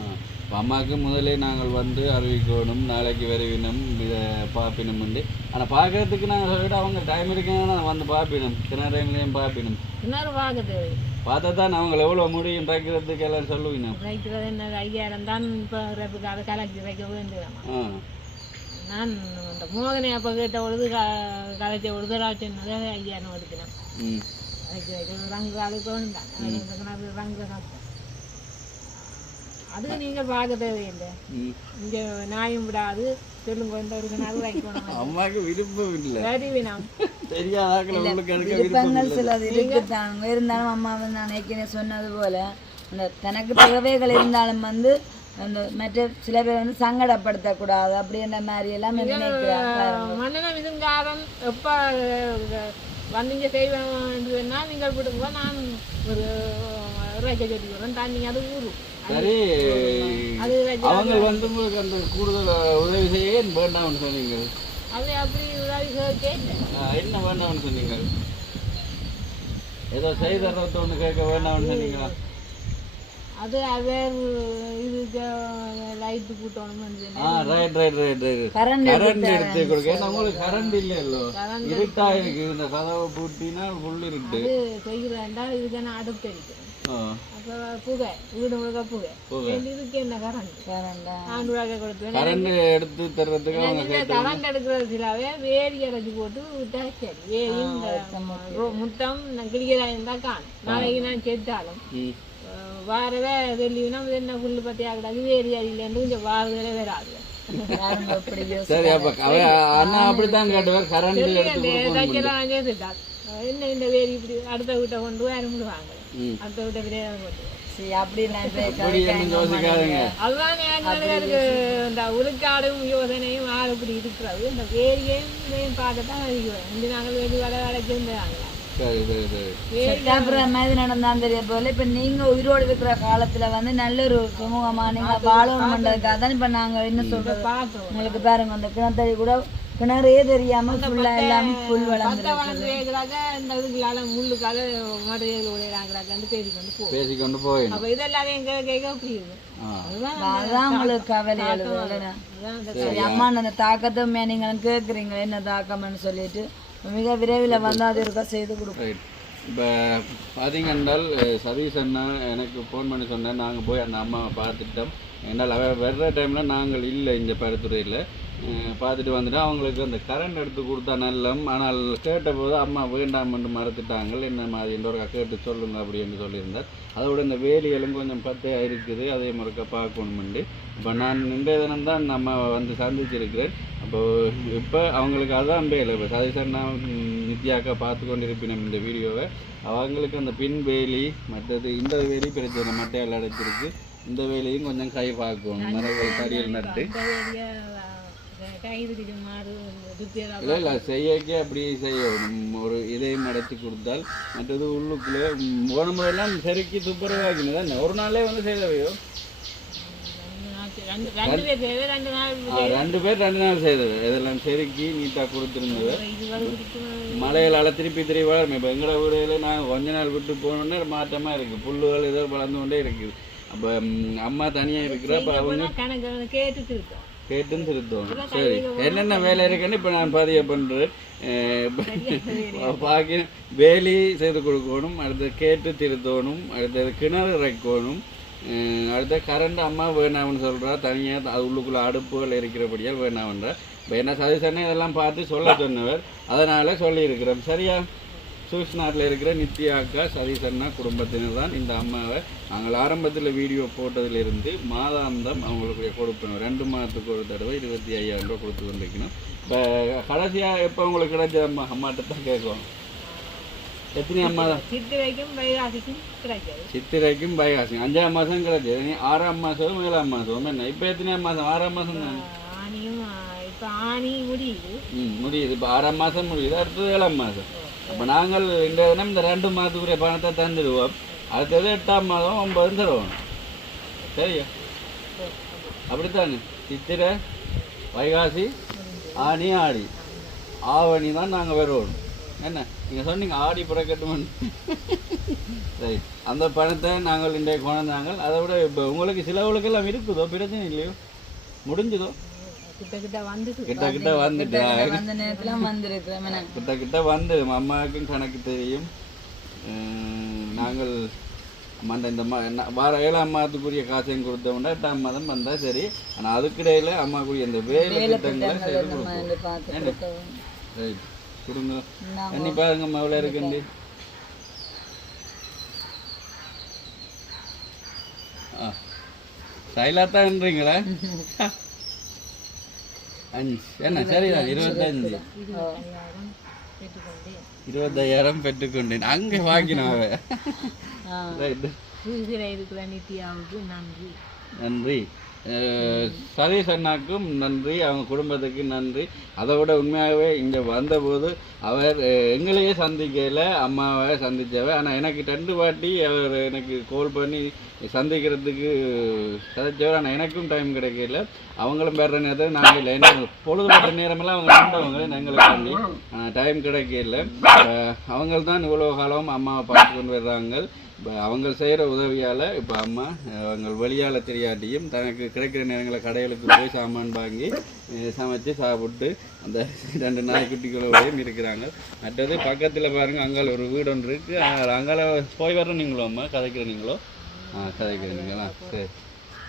அம்மாவுக்கு முதலே நாங்கள் வந்து அறிவிக்கணும், நாளைக்கு விரைவினம் பார்ப்பினம் வந்து. ஆனால் பார்க்கறதுக்கு நாங்கள் சொல்லிவிட்டு அவங்க டைம் இருக்குன்னா வந்து பார்ப்பினம், சின்ன டைம்லேயும் பார்ப்பினம். இன்னொரு பார்க்குது பார்த்தா தான் அவங்க எவ்வளோ முடியும் தைக்கிறதுக்கு எல்லாம் சொல்லுவீங்க. தைக்கிறது என்ன 5000 தான் இப்போ அதை கலக்கி வைக்க வேண்டியதாம்மா. நான் இந்த மோகனை அப்போ கேட்ட பொழுது கலைச்ச பொழுது ராட்சன்னதை 5000 எடுக்கணும். ரங்கு அழுக்க வேண்டாம், ரங்கு சாப்பிட்டேன். அதுக்கு நீங்கள் பார்க்க தேவையில்லை. இங்கே நாயும் விடாது சொல்லுங்க, இந்த ஒரு நாள் வைக்கணும். அம்மாவுக்கு விருப்பம் இல்லை, விருப்பங்கள் சிலது இருக்குத்தானுங்க. இருந்தாலும் அம்மா வந்து நான் ஏற்கனவே சொன்னது போல அந்த தனக்கு தேவைகள் இருந்தாலும் வந்து அந்த மற்ற சில பேர் வந்து சங்கடப்படுத்தக்கூடாது அப்படின்ற மாதிரி எல்லாம் நினைக்கிறாங்க. மன்னனம் இதுங்காரம் எப்போ வந்தீங்க செய்வேன்னா நீங்கள் விடுங்க, நான் ஒரு ரேக்கை கட்டி விடுறேன் தான். நீங்கள் அது ஊரு சரி. அவங்க வந்து உங்களுக்கு அந்த கூடுதல் உதவி செய்ய வேண்டாம்னு சொன்னீங்க. அது அப்படி உதவி என்ன வேண்டாம்னு சொன்னீங்க? ஏதோ செய்தரத்தை ஒன்று கேட்க வேண்டாம்னு சொன்னீங்களா? அது அவர் இதுக்கு லைட்டு கூட்டணும். கரண்ட் எடுத்து கொடுக்க. ஏன்னா உங்களுக்கு கரண்ட் இல்லையல்லோ, இருட்டா இருக்கு. இந்த கதவை பூட்டினா ஃபுல் இருட்டு. அது செய்கிறேன்டா இதுக்கு நான் அடுப்பு அடிக்கிறேன். அப்புறம் புகை வீடு முழுக்க புகை. இதுக்கு என்ன கரண்ட் 4 ரூபாய்க்கு கொடுத்து கரண்ட் எடுத்து தர்றதுக்கு கரண்ட் எடுக்கிறது சிலாவே வேரி அரைச்சி போட்டு விட்டா சரி. வேரி முத்தம் கிளிக்கிறா இருந்தால் காணும். நாளைக்கு நான் செத்தாலும் வாரவே வெள்ளினா என்ன புல்லு பற்றி ஆகிடாது. வேரி அடியிலேருந்து கொஞ்சம் வாரவே வராது. சரி அப்ப அண்ணா அப்படித்தான் கேட்டுவார். கரண்ட் தைக்கலாம் சேர்த்துட்டார். என்ன இந்த வேரி இப்படி அடுத்த வீட்டை கொண்டு போய் அனுப்பிடுவாங்க. அடுத்த வீட்டை கிடையாது கொண்டு அதுதான் எங்களுக்கு இந்த உளுக்காடும் யோசனையும் ஆறு இப்படி இருக்கிறது. இந்த வேரியையும் இதையும் பார்க்கத்தான் அதிகம். இங்கே நாங்கள் வெளி வட வளைச்சிருந்தாங்களா சரி சரி சரி சட்டாபுரம் மாதிரி நடந்தான் தெரிய போல இப்ப நீங்க உயிரோடு இருக்கிற காலத்துல வந்து நல்ல ஒரு சுமூகமா நீங்க வாழணும்ன்றதுக்காக தான் இப்ப நாங்க என்ன சொல்றது பார்த்தோம் உங்களுக்கு பாருங்க அந்த கிணத்தடி கூட கிணறே தெரியாம ஃபுல்லா எல்லாமே புல் வளர்ந்துருக்கு வந்து வேகிறாங்க இந்த இதுகளால முள்ளுக்கால மடையில் உடையிறாங்களான்னு பேசிக்கொண்டு போகும் பேசிக்கொண்டு போய் அப்ப இதெல்லாம் எங்க கேட்க அப்படி இருக்கு அதான் உங்களுக்கு கவலை எழுதுல சரி அம்மா அந்த தாக்கத்தை நீங்க கேக்குறீங்க என்ன தாக்கம்னு சொல்லிட்டு மிக விரைவில் வந்து அது இருக்க செய்து கொடுப்போம். இப்போ பார்த்தீங்கன்றால் சதீஷ் அண்ணா எனக்கு ஃபோன் பண்ணி சொன்னேன், நாங்கள் போய் அந்த அம்மாவை பார்த்துட்டோம். என்னால் வர்ற டைமில் நாங்கள் இல்லை இந்த பருத்துறையில் பார்த்துட்டு வந்துட்டு அவங்களுக்கு அந்த கரண்ட் எடுத்து கொடுத்தா நல்லம். ஆனால் கேட்டபோது அம்மா வேண்டாம்னு மறுத்துட்டாங்க. என்ன மாதிரி ஒரு கேட்டு சொல்லுங்க அப்படின்னு சொல்லியிருந்தார். அதோட இந்த வேலிகளும் கொஞ்சம் பத்தையாக இருக்குது, அதே முறைக்க பார்க்கணுமெண்டு. இப்போ நான் இன்றைய தினம் தான் நம்ம வந்து சந்திச்சிருக்கிறேன். அப்போது இப்போ அவங்களுக்கு அதான் வேலை. இப்போ சதீஷன்னா நித்யாக்கா பார்த்து கொண்டு இருப்பினோம் இந்த வீடியோவை. அவங்களுக்கு அந்த பின் வேலி மற்றது இந்த வேலி பிரச்சனை மட்டையால் அடைச்சிருக்கு. இந்த வேலையும் கொஞ்சம் கை பார்க்கணும், மரங்கள் தடியில் நட்டு இல்லை இல்லை செய்யக்கே அப்படி செய்யணும். ஒரு இதையும் அடைச்சி கொடுத்தால் மற்றது உள்ளுக்குள்ளே போன முறையெல்லாம் செருக்கி துப்புரவாக்கினது தானே ஒரு நாளே வந்து செய்தவையோ. 2 பேர் 2 நாள் செய்தது. இதெல்லாம் செருக்கி நீட்டாக கொடுத்துருந்தது. மழையிலால் திருப்பி வளரும். இப்போ எங்களோட ஊரில் நாங்கள் கொஞ்ச நாள் விட்டு போனோன்னே மாற்றமாக இருக்குது, புல்லுகள் ஏதோ வளர்ந்து கொண்டே இருக்குது. அப்போ அம்மா தனியாக இருக்கிறப்ப அவங்க கேட்டுன்னு திருத்தோம். சரி என்னென்ன வேலை இருக்குன்னு இப்போ நான் பதிவு பண்ணுறேன். பாக்கி வேலி செய்து கொடுக்கணும், அடுத்து கேட்டு திருத்தணும், அடுத்தது கிணறு இறைக்கணும், அடுத்த கரண்ட் அம்மா வேணாம்னு சொல்கிறா. தனியாக அது உள்ளுக்குள்ளே அடுப்புகள் இருக்கிறபடியால் வேணாம்ன்றா. இப்போ என்ன சஜஷனே இதெல்லாம் பார்த்து சொல்ல சொன்னவர், அதனால் சொல்லியிருக்கிறோம். சரியா? சுவிஸ் நாட்டில் இருக்கிற நித்யா அக்கா சதீஷ் அண்ணா குடும்பத்தினர் தான் இந்த அம்மாவை நாங்கள் ஆரம்பத்தில் வீடியோ போட்டதிலிருந்து மாதாந்தம் அவங்களுக்கு கொடுக்கணும். 2 மாதத்துக்கு ஒரு தடவை 25,000 ரூபா கொடுத்து கொண்டிருக்கணும். இப்போ கடைசியாக எப்போ உங்களுக்கு கிடைச்ச அம்மாட்ட தான் கேட்கணும். எத்தனை அம்மா தான்? சித்திரைக்கும் வைகாசிக்கும் 5ஆம் மாதம் கிடைச்சது. நீ 6ஆம் மாதம் 7ஆம் மாதம் என்ன இப்போ எத்தனையாம் மாதம்? 6ஆம் மாதம் தான் முடியுது. இப்போ 6ஆம் மாதம் முடியுது, அடுத்தது 7ஆம் மாதம். அப்போ நாங்கள் இந்த தினம் இந்த 2 மாதத்துக்குரிய பணத்தை தந்துடுவோம். அடுத்தது 8ஆம் மாதம் 9 தருவோம். சரியா? அப்படித்தானே? சித்திரை வைகாசி ஆனி ஆடி ஆவணி தான் நாங்கள் வருவோம். என்ன நீங்கள் சொன்னீங்க ஆடி புறக்கட்டுமன். சரி அந்த பணத்தை நாங்கள் இன்றைய கொண்டாங்க. அதை விட இப்போ உங்களுக்கு சிலவுகளுக்கெல்லாம் இருக்குதோ, பிரச்சனை இல்லையோ, முடிஞ்சதோ? கிட்ட வந்து அம்மாவுக்கும் கணக்கு தெரியும். நாங்கள் இந்த வார 7ஆம் மாதத்துக்குரிய காசையும் கொடுத்தோம்னா 8ஆம் மாதம் வந்தால் சரி. ஆனால் அதுக்கிடையில் அம்மாக்குரிய இந்த வேலை திட்டங்களை செய்து கொடுப்போம். ரைட் கொடுங்க. எண்ணி பாருங்கம்மா எவ்வளோ இருக்குண்டு. சைலாத்தான்றீங்களா? 5 என்ன சரிதான் 25,000 பெற்றுக்கொண்டேன். அங்கே வாங்கினாவே. நன்றி சதீஷ் அண்ணாக்கும் நன்றி, அவங்க குடும்பத்துக்கு நன்றி. அதை விட உண்மையாகவே இங்கே வந்தபோது அவர் எங்களையே சந்திக்கல, அம்மாவை சந்தித்தவை. ஆனால் எனக்கு 2 வாட்டி அவர் எனக்கு கால் பண்ணி சந்திக்கிறதுக்கு சதிச்சவர். ஆனால் எனக்கும் டைம் கிடைக்கல, அவங்களும் வேறு நேரத்தில் நாங்கள் இல்லை. ஏன்னா பொழுதுபட்ட நேரமெல்லாம் அவங்க நண்டவங்க எங்களுக்கு டைம் கிடைக்கல. அவங்க தான் இவ்வளோ காலம் அம்மாவை பார்த்து கொண்டு வர்றாங்க. இப்போ அவங்க செய்கிற உதவியால் இப்போ அம்மா அவங்க வெளியால் தெரியாட்டியும் தனக்கு கிடைக்கிற நேரங்களில் கடைகளுக்கு போய் சாமான் வாங்கி சமைச்சு சாப்பிட்டு அந்த 2 நாய்க்குட்டிகளோடையும் இருக்கிறாங்க. மற்றது பக்கத்தில் பாருங்கள், அங்கே ஒரு வீடு ஒன்று இருக்குது. அங்கே போய் வர நீங்களோ அம்மா கதைக்கிற நீங்களோ? கதைக்கிறீங்களா? சரி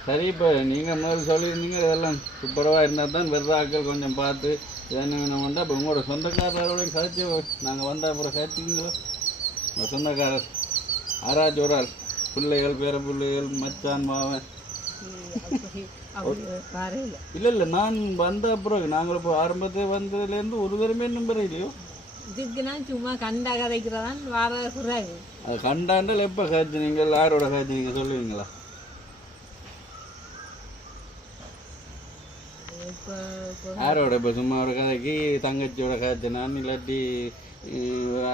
சரி. இப்போ நீங்கள் முதல் சொல்லியிருந்தீங்க இதெல்லாம் சூப்பராக இருந்தால் தான் வெறுதாக்கள் கொஞ்சம் பார்த்து என்ன வேணும்னா. இப்போ உங்களோட சொந்தக்காரரோடையும் கதைச்சி நாங்கள் வந்தால் அப்புறம் கதைச்சிங்களோ? உங்கள் சொந்தக்காரர் ஆராய்ச்சி ஒரு ஆள், பிள்ளைகள் பேர பிள்ளைகள் மச்சான் மாவன் இல்லை இல்லை. நான் வந்த அப்புறம் நாங்கள் இப்போ ஆரம்பத்தில் வந்ததுலேருந்து ஒரு தரமே நம்பர் இல்லையோ. இதுக்குன்னா சும்மா கண்டா கதைக்கிறதான் வார குறாங்க. அது கண்டாண்டால் எப்போ காய்ச்சினீங்க? யாரோட காய்ச்சினீங்க சொல்லுவீங்களா? யாரோட? இப்போ சும்மா ஒரு கதைக்கு தங்கச்சியோட காய்ச்சினான், இல்லாட்டி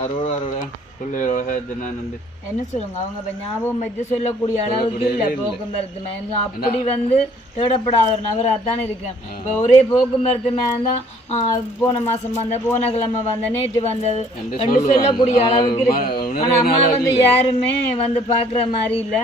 அரோட பிள்ளைகளோட நான் என்ன சொல்லுங்க அவங்க இப்ப ஞாபகம் வச்சு சொல்லக்கூடிய அளவுக்கு இல்ல போக்குவரத்து மேன் அப்படி வந்து தேடப்படாத ஒரு நபராகத்தான் இருக்கேன். இப்ப ஒரே போக்குவரத்து மேன் தான் போன மாசம் வந்த, போன கிழமை வந்த, நேற்று வந்தது என்று சொல்லக்கூடிய அளவுக்கு இருக்கு. ஆனா அம்மா வந்து யாருமே வந்து பாக்குற மாதிரி இல்ல.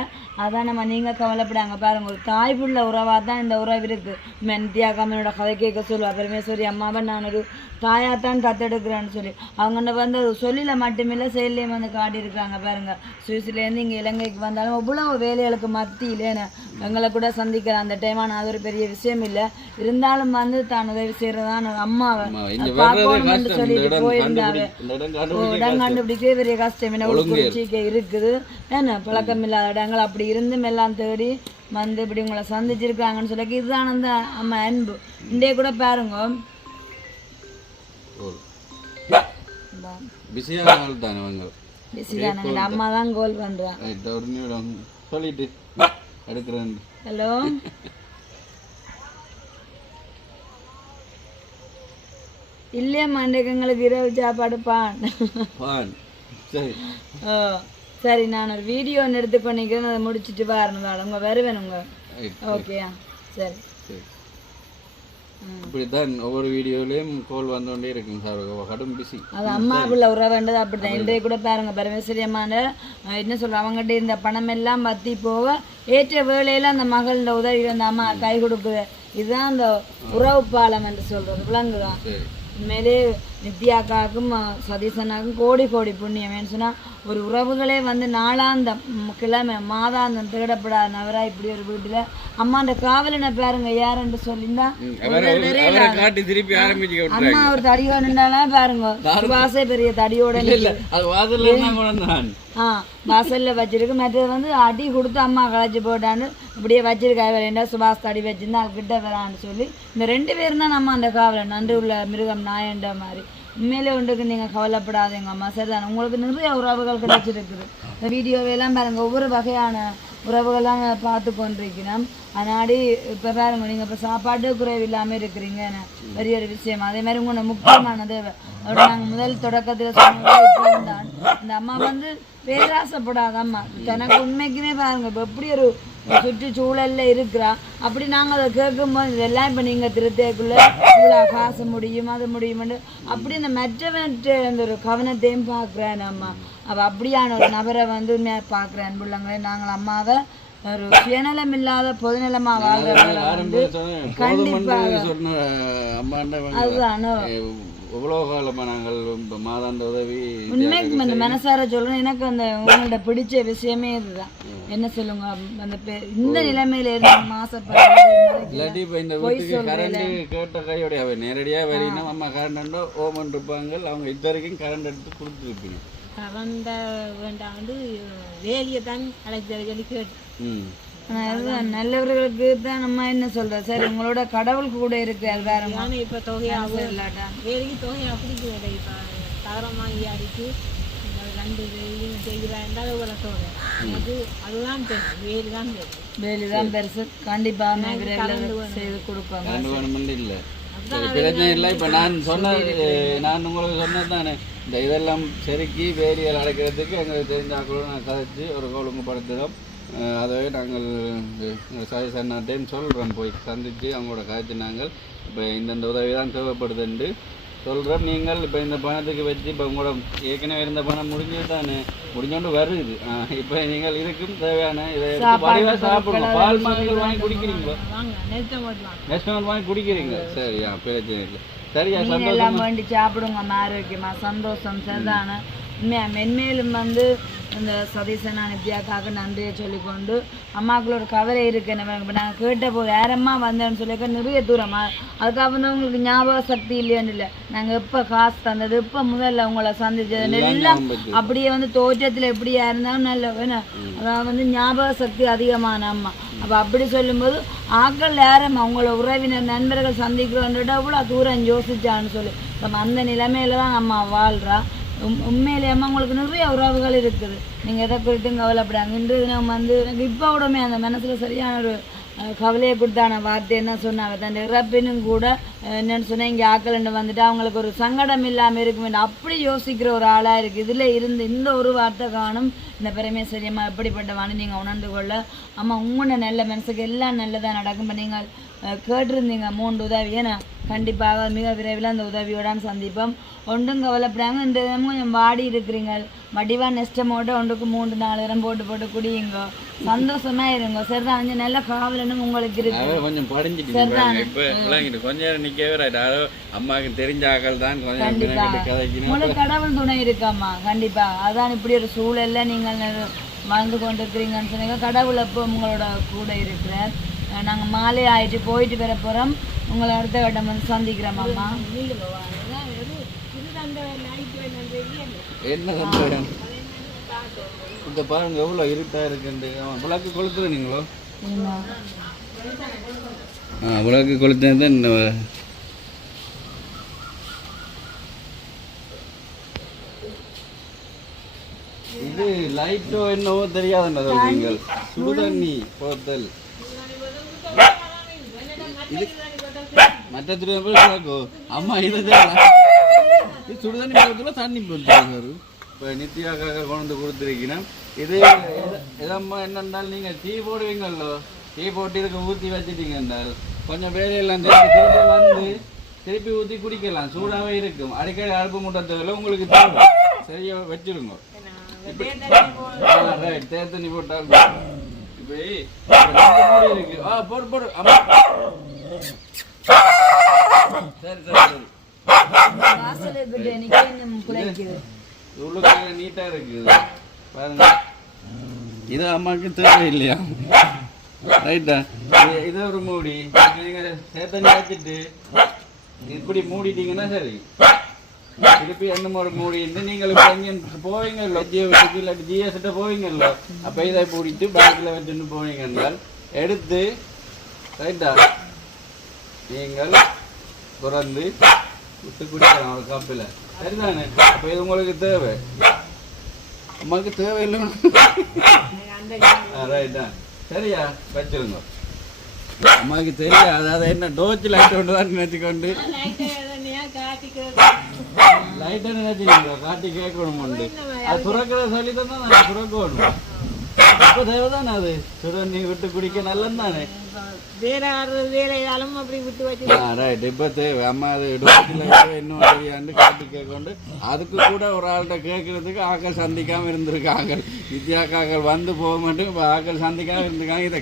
அதான் நம்ம நீங்க கவலைப்படாங்க பாருங்க, ஒரு தாய் புள்ள உறவா தான் இந்த உறவு இருக்கு. மென்தியா கம்மனோட கதை கேட்க சொல்லுவா பரமேஸ்வரி அம்மாவை நான் ஒரு தாயாத்தான் கத்தெடுக்கிறேன்னு சொல்லி அவங்க வந்து சொல்லில மட்டுமில்லை செயல்லையும் வந்து காட்டியிருக்காங்க பாருங்க. சுவிஸ்லேருந்து இங்கே இலங்கைக்கு வந்தாலும் அவ்வளவு வேலைகளுக்கு மத்தியிலேன்னு எங்களை கூட சந்திக்கிறேன் அந்த டைம். ஆனால் அது ஒரு பெரிய விஷயம் இல்லை, இருந்தாலும் வந்து தான் உதவி செய்யறதான அம்மாவை பார்க்கணும்னு சொல்லிட்டு போயிருந்தாங்க. இடம் கண்டுபிடிக்கவே பெரிய கஷ்டம், என்ன குறிச்சிக்கை இருக்குது என்ன பழக்கம் இல்லாத இடங்கள் அப்படி இருந்தும் எல்லாம் தேடி வந்து இப்படி உங்களை சந்திச்சிருக்காங்கன்னு சொல்லி இதுதான் அந்த அம்மா அன்பு. இன்றைய கூட பாருங்க அம்மா தான் கோல் பண்றான். சொல்லிட்டு எடுக்கிறேன். ஹலோ இல்லையம்மா இன்றைக்கு எங்களுக்கு இரவு சாப்பாடு பான். சரி நான் ஒரு வீடியோ ஒன்று எடுத்து பண்ணிக்கிறேன், அதை முடிச்சுட்டு வரணும். உங்க வருவேன் உங்க. ஓகேயா சரி. இப்படித்தான் ஒவ்வொரு வீடியோலையும் கோல் வந்தோண்டே இருக்கும் சார், கடும் பிஸி. அது அம்மாவுக்குள்ள உற வேண்டது அப்படிதான். இன்றைய கூட பாருங்க பரமேஸ்வரி அம்மாண்ட என்ன சொல்ற அவங்ககிட்ட இந்த பணம் எல்லாம் பத்தி போக ஏற்ற வேலையில அந்த மகளோட உதவி அந்த அம்மா கை கொடுக்குது. இதுதான் அந்த உறவு பாலம் என்று சொல்றது விளங்குதான். உண்மையிலே நித்யாக்காவுக்கும் சதீசனாக்கும் கோடி கோடி புண்ணியம். சொன்னா ஒரு உறவுகளே வந்து நாளாந்தம் கிழமை மாதாந்தம் தேடப்படாத நவரா இப்படி ஒரு வீட்டுல அம்மாண்ட காவலனை பாருங்க யாருன்னு சொல்லியிருந்தா அம்மா ஒரு தடியோட நின்றாலும் பாருங்க வாசை பெரிய தடியோட வாசல்ல வச்சிருக்கு. மற்றது வந்து அடி கொடுத்து அம்மா களைச்சி போட்டான்னு இப்படியே வச்சிருக்காங்க. ரெண்டா சுபாஷ் தடி வச்சிருந்தா அது கிட்ட வரான்னு சொல்லி இந்த 2 பேரும் தான் நம்ம அந்த காவலன் நன்றி உள்ள மிருகம் நாயன்ற மாதிரி. உண்மையிலே ஒன்றுக்கு நீங்கள் கவலைப்படாதீங்க அம்மா சரிதான். உங்களுக்கு நிறைய உறவுகள் கிடைச்சிருக்குது. இந்த வீடியோவையெல்லாம் பாருங்கள் ஒவ்வொரு வகையான உறவுகள்லாம் பார்த்து கொண்டிருக்கிறோம். அதனாடி இப்போ பாருங்க நீங்கள் இப்போ சாப்பாட்டு குறைவு இல்லாமல் இருக்கிறீங்க பெரிய ஒரு விஷயம். அதே மாதிரி உங்களோட முக்கியமானது அதோட நாங்கள் முதல் தொடக்கத்தில் சொன்னதான் இந்த அம்மா வந்து பேராசைப்படாத அம்மா தனக்கு உண்மைக்குமே பாருங்க இப்போ எப்படி ஒரு சுற்றுச்சூழல்ல இருக்கிறா. அப்படி நாங்கள் அதை கேட்கும்போது இதெல்லாம் இப்போ நீங்கள் திருத்தேக்குள்ள இவ்வளோ காசு முடியும் அது முடியும்னு அப்படி இந்த மற்றவற்ற அந்த ஒரு கவனத்தையும் பார்க்குறேன் அம்மா. அவள் அப்படியான ஒரு நபரை வந்து பார்க்குறேன் அன்புள்ளங்களே. நாங்கள் அம்மாவை ஒரு சுயநலம் இல்லாத பொதுநலமா வாழ்றவங்களை வந்து கண்டிப்பாக அதுதானோ எவ்வளோ காலமாக நாங்கள் மாதாந்த உதவி உண்மைக்கு அந்த மனசார சொல்லணும். எனக்கு அந்த உங்களோட பிடிச்ச விஷயமே இதுதான். என்ன சொல்லுங்க அந்த இந்த நிலைமையில இருந்து இல்லாட்டி இப்போ இந்த வீட்டுக்கு கரண்ட் கேட்ட கையோடைய அவை நேரடியாக வரீங்கன்னா அம்மா கரண்ட் ஓமன் இருப்பாங்க. அவங்க இது வரைக்கும் கரண்ட் எடுத்து கொடுத்துருப்பீங்க. கரண்ட வேண்டாம் வந்து வேலியை தான் அழைச்சி சொல்லி கேட்டு நல்லவர்களுக்கு தான் நம்ம என்ன சொல்றோம். சரி உங்களோட கடவுள் கூட இருக்கு. அது வேற இப்ப தொகையா வேலைக்கு தொகையா பிடிக்குது. இப்ப தகரமாகி அடிச்சு 2 வேலையும் செய்கிறான் தொகை எனக்கு அதுதான் பெருசு. வேலி தான் பெருசு. வேலி தான் பெருசு. கண்டிப்பா செய்து கொடுப்பாங்க. இல்லை பிரச்சனை இல்லை. இப்போ நான் உங்களுக்கு சொன்னது தானே இந்த இதெல்லாம் செருக்கி வேலிகள் அடைக்கிறதுக்கு எங்களுக்கு தெரிஞ்சாக்களும் நான் கதைச்சு ஒரு ஒழுங்குபடுத்துகிறோம். அதவே நாங்கள் சஜஷன் சொல்கிறோம், போய் சந்தித்து அவங்களோட காய்ச்சி நாங்கள் இப்போ இந்தந்த உதவி தான் தேவைப்படுதுண்டு சொல்கிறோம். நீங்கள் இப்போ இந்த பணத்துக்கு வச்சு இப்போ உங்களோட ஏற்கனவே இருந்த பணம் முடிஞ்சது தானே முடிஞ்சோண்டு வருது. இப்போ நீங்கள் இருக்கும் தேவையான இதை சாப்பிடுவோம். பால் மாதங்கள் வாங்கி குடிக்கிறீங்களோ? நெஸ்டமெண்ட் வாங்கி குடிக்கிறீங்க. சரியா பிரச்சனை இல்லை. சரியா சந்தோஷம் வேண்டி சாப்பிடுங்க ஆரோக்கியமா சந்தோஷம் சரிதானே. மென்மேலும் வந்து இந்த சதீசனா நித்யாக்காக நன்றியை சொல்லிக்கொண்டு அம்மாக்குள்ள ஒரு கவலை இருக்கு. இப்போ நாங்கள் கேட்ட போது யாரம்மா வந்தேன்னு சொல்லிக்க நிறைய தூரமா அதுக்காக வந்து உங்களுக்கு ஞாபக சக்தி இல்லையான்னு இல்லை. நாங்கள் எப்போ காசு தந்தது எப்போ முதல்ல உங்களை சந்திச்சது எல்லாம் அப்படியே வந்து தோற்றத்தில் எப்படியா இருந்தாலும் நல்ல வேணும். அதான் வந்து ஞாபக சக்தி அதிகமான அம்மா. அப்போ அப்படி சொல்லும்போது ஆக்கள் யாரம்மா உங்களை உறவினர் நண்பர்கள் சந்திக்கிறோன்ற அவ்வளோ தூரம் யோசிச்சான்னு சொல்லி நம்ம அந்த நிலைமையில தான் அம்மா வாழ்றா. உண்மையிலேயம்மா உங்களுக்கு நிறைய உறவுகள் இருக்குது. நீங்கள் எதை குறித்தும் கவலைப்படாங்க. இன்று தினம் வந்து எனக்கு இப்போ கூடமே அந்த மனசில் சரியான ஒரு கவலையை கொடுத்தான வார்த்தை என்ன சொன்னாங்க தன் இறப்பினும் கூட என்னன்னு சொன்னால் இங்கே ஆக்கலண்டு வந்துட்டு அவங்களுக்கு ஒரு சங்கடம் இல்லாமல் இருக்கும் அப்படி யோசிக்கிற ஒரு ஆளாக இருக்குது. இதில் இருந்து இந்த ஒரு வார்த்தை காணும் இந்த பரமேஸ்வரியம்மா எப்படிப்பட்டவான்னு நீங்கள் உணர்ந்து கொள்ள. அம்மா உங்களோட நல்ல மனசுக்கு எல்லாம் நல்லதாக நடக்கும். நீங்கள் கேட்டிருந்தீங்க 3 உதவி, ஏன்னா கண்டிப்பாக மிக விரைவில் அந்த உதவியோடான்னு சந்திப்போம். ஒன்றும் கவலைப்படாங்க. இந்த இடமும் கொஞ்சம் வாடி இருக்கிறீங்க, வடிவாக நெஸ்டமோட ஒன்றுக்கு 3-4 தரம் போட்டு குடியுங்க, சந்தோஷமாக இருங்க. சரிதான், கொஞ்சம் நல்ல காவலனும் உங்களுக்கு இருக்கு. கொஞ்சம் படிஞ்சிட்டு இப்போ கொஞ்ச நேரம் நிற்கவே அம்மாவுக்கு தெரிஞ்ச ஆக்கள் தான் உங்களுக்கு கடவுள் துணை இருக்காம்மா. கண்டிப்பாக அதான் இப்படி ஒரு சூழல்ல நீங்கள் வாழ்ந்து கொண்டு இருக்கிறீங்கன்னு சொன்னீங்க. கடவுள் அப்போ உங்களோட கூட இருக்கிறார். நாங்கள் மாலை ஆயிட்டு போயிட்டு வர போகிறோம். உங்களை அடுத்த கட்டம் வந்து சந்திக்கிறோம் அம்மா. என்ன சந்தோஷம் இந்த பாருங்க எவ்வளோ இருட்டா இருக்குண்டு. விளக்கு கொளுத்துறீங்களோ? விளக்கு கொளுத்தது இது லைட்டோ என்னவோ தெரியாதுன்னு சொல்றீங்கள். சுடுதண்ணி போத்தல் இது மற்ற திருப்போ அம்மா இது சுடுதண்ணி போத்துல தண்ணி போட்டுருக்காரு. இப்போ நித்யாக்காக கொண்டு கொடுத்துருக்கீங்கன்னா இது எதம்மா என்னென்றால் நீங்கள் டீ போடுவீங்களோ, டீ போட்டு இதுக்கு ஊற்றி வச்சுட்டீங்க என்றால் கொஞ்சம் வேலையெல்லாம் திருப்பி வந்து திருப்பி ஊற்றி குடிக்கலாம். சூடாகவே இருக்கும். அடிக்கடி அடுப்பு மூட்டத்தில் உங்களுக்கு தேவை சரியா வச்சிருங்க. ரைட், தேத்தண்ணி போட்டால் இப்படி இருக்கு. போடு போடு. சரி சரி சரி, உள்ளுக்கு நீட்டா இருக்குது பாருங்க. இது அம்மாவுக்கு தேவை இல்லையா? ரைட்டா, இது ஒரு மூடி. நீங்க சேத்தண்ணி வச்சுட்டு இப்படி மூடிட்டீங்கன்னா சரி. திருப்பி என்ன ஒரு மூடிட்டு நீங்கள் இப்போ எங்கேயும் போவீங்கல்ல, ஜியோ வீட்டுக்கு இல்லாட்டி ஜிஎஸ்கிட்ட போவீங்கல்ல, அப்போ இதை மூடிட்டு பேக்கில் வச்சுட்டு போவீங்க என்றால் எடுத்து ரைட்டா நீங்கள் பிறந்து விட்டு குடிக்கலாம் ஒரு கப்பில். சரிதானே? அப்போ இது உங்களுக்கு தேவை, அம்மாவுக்கு தேவையில்லை. ரைட்டா, சரியா வச்சிருங்க. அம்மாவுக்கு தெரியாது, அதாவது என்ன டோச்சு லைட் ஒன்று தான் நினைச்சுக்கொண்டு லைட்டை நினைச்சுக்கோங்க. காட்டி கேட்கணும் உண்டு. அது துறக்கிற சொல்லி தான் நான் துறக்கணும். அப்போ தேவைதானே அது சுடுதண்ணி விட்டு குடிக்க நல்லது தானே. ரைட், இப்போ தேவை அம்மா அது இன்னும் தெரியாண்டு காட்டி கேட்கொண்டு அதுக்கு கூட ஒரு ஆள்கிட்ட கேட்கறதுக்கு ஆக்கள் சந்திக்காமல் இருந்திருக்காங்க. வித்யாக்காக்கள் வந்து போக மாட்டேன், இப்போ ஆக்கள் சந்திக்காமல் இருந்திருக்காங்க. இதை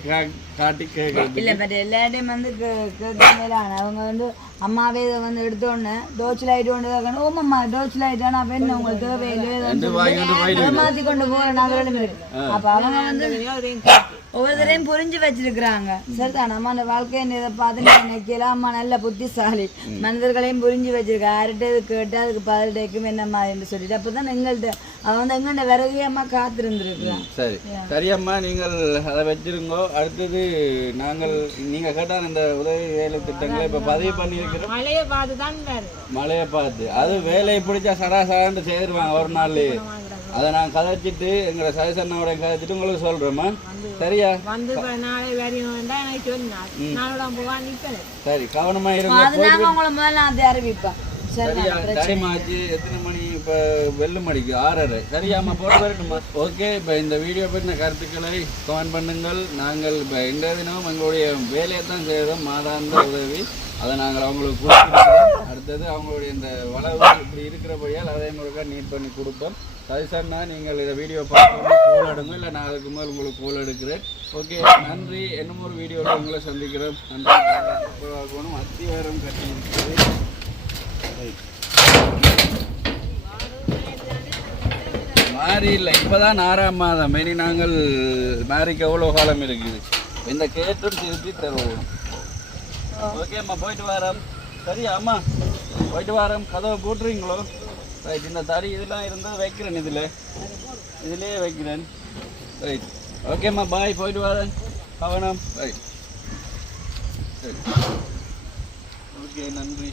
காட்டி கேட்கறது இல்லை. பட் எல்லா டைம் வந்து கேட்கறாங்க. அவங்க வந்து அம்மாவே இதை வந்து எடுத்தோடனே டோச் லைட் ஒன்று கேட்கணும். ஓமம்மா டோச் லைட் ஆனால் அப்போ என்ன உங்களுக்கு தேவையில்லை மாற்றி கொண்டு போகிற நகரம் இருக்கு. அப்போ அவங்க வந்து ஒவ்வொருத்தரையும் புரிஞ்சு வச்சிருக்கிறாங்க. சரிதான், நம்ம அந்த வாழ்க்கையை இதை பார்த்து நினைக்கலாம். அம்மா நல்ல புத்திசாலி, மனிதர்களையும் புரிஞ்சு வச்சிருக்கா. யார்கிட்ட இது கேட்டால் அதுக்கு பதில்டைக்கும் என்னம்மா என்று சொல்லிட்டு அப்போதான் எங்கள்கிட்ட அவன் வந்து எங்கள்கிட்ட விறகு அம்மா காத்திருந்துருக்குறான். சரி சரி அம்மா, நீங்கள் அதை வச்சிருங்கோ. அடுத்தது நாங்கள் நீங்கள் கேட்டால் இந்த உதவி வேலை திட்டங்களை இப்போ பதிவு பண்ணியிருக்கிறோம். மழையை பார்த்து தான் மழையை பார்த்து அது வேலையை பிடிச்சா சராசரான்னு செய்திருவாங்க ஒரு நாள். அதை நான் கதைச்சிட்டு எங்களை சஜஷனோட கதைச்சிட்டு உங்களுக்கு சொல்றேம்மா. சரியா? சரி, கவனமா இருங்க. அறிவிப்பேன். சரியா? டைம் ஆச்சு. எத்தனை மணி? இப்போ வெள்ளு மணிக்கு 6:30. சரியாம்மா, போட்டு வரட்டுமா? ஓகே, இப்போ இந்த வீடியோ பற்றின கருத்துக்களை கமெண்ட் பண்ணுங்கள். நாங்கள் இப்போ இந்த தினம் எங்களுடைய வேலையை தான் செய்கிறோம், மாதாந்த உதவி. அதை நாங்கள் அவங்களுக்கு கொடுத்துருக்கோம். அடுத்தது அவங்களுடைய இந்த வளவு இப்படி இருக்கிறபடியால் அதே முறைக்கா நீட் பண்ணி கொடுப்போம். சஜஷன்னா நீங்கள் இதை வீடியோ பார்க்கணும், கோல் எடுங்க. இல்லை நான் அதுக்கு மேலே உங்களுக்கு கோல் எடுக்கிறேன். ஓகே, நன்றி. இன்னும் ஒரு வீடியோவில் உங்களை சந்திக்கிறோம். நன்றி. போகணும், அத்திவாரம் கட்டி இருக்குது. மாறி இல்லை, இப்போதான் 6ஆம் மாதம். இனி நாங்கள் மாறிக்கு எவ்வளோ காலம் இருக்குது. இந்த கேட்டும் திருப்பி தருவோம். ஓகேம்மா, போயிட்டு வரோம். சரியா அம்மா, போயிட்டு வரோம். கதவை போட்டுறீங்களோ? ரைட், இந்த தறி இதெல்லாம் இருந்தால் வைக்கிறேன், இதிலே வைக்கிறேன். ரைட், ஓகேம்மா, பாய். போயிட்டு வரேன், கவனம். ரைட், சரி, ஓகே, நன்றி.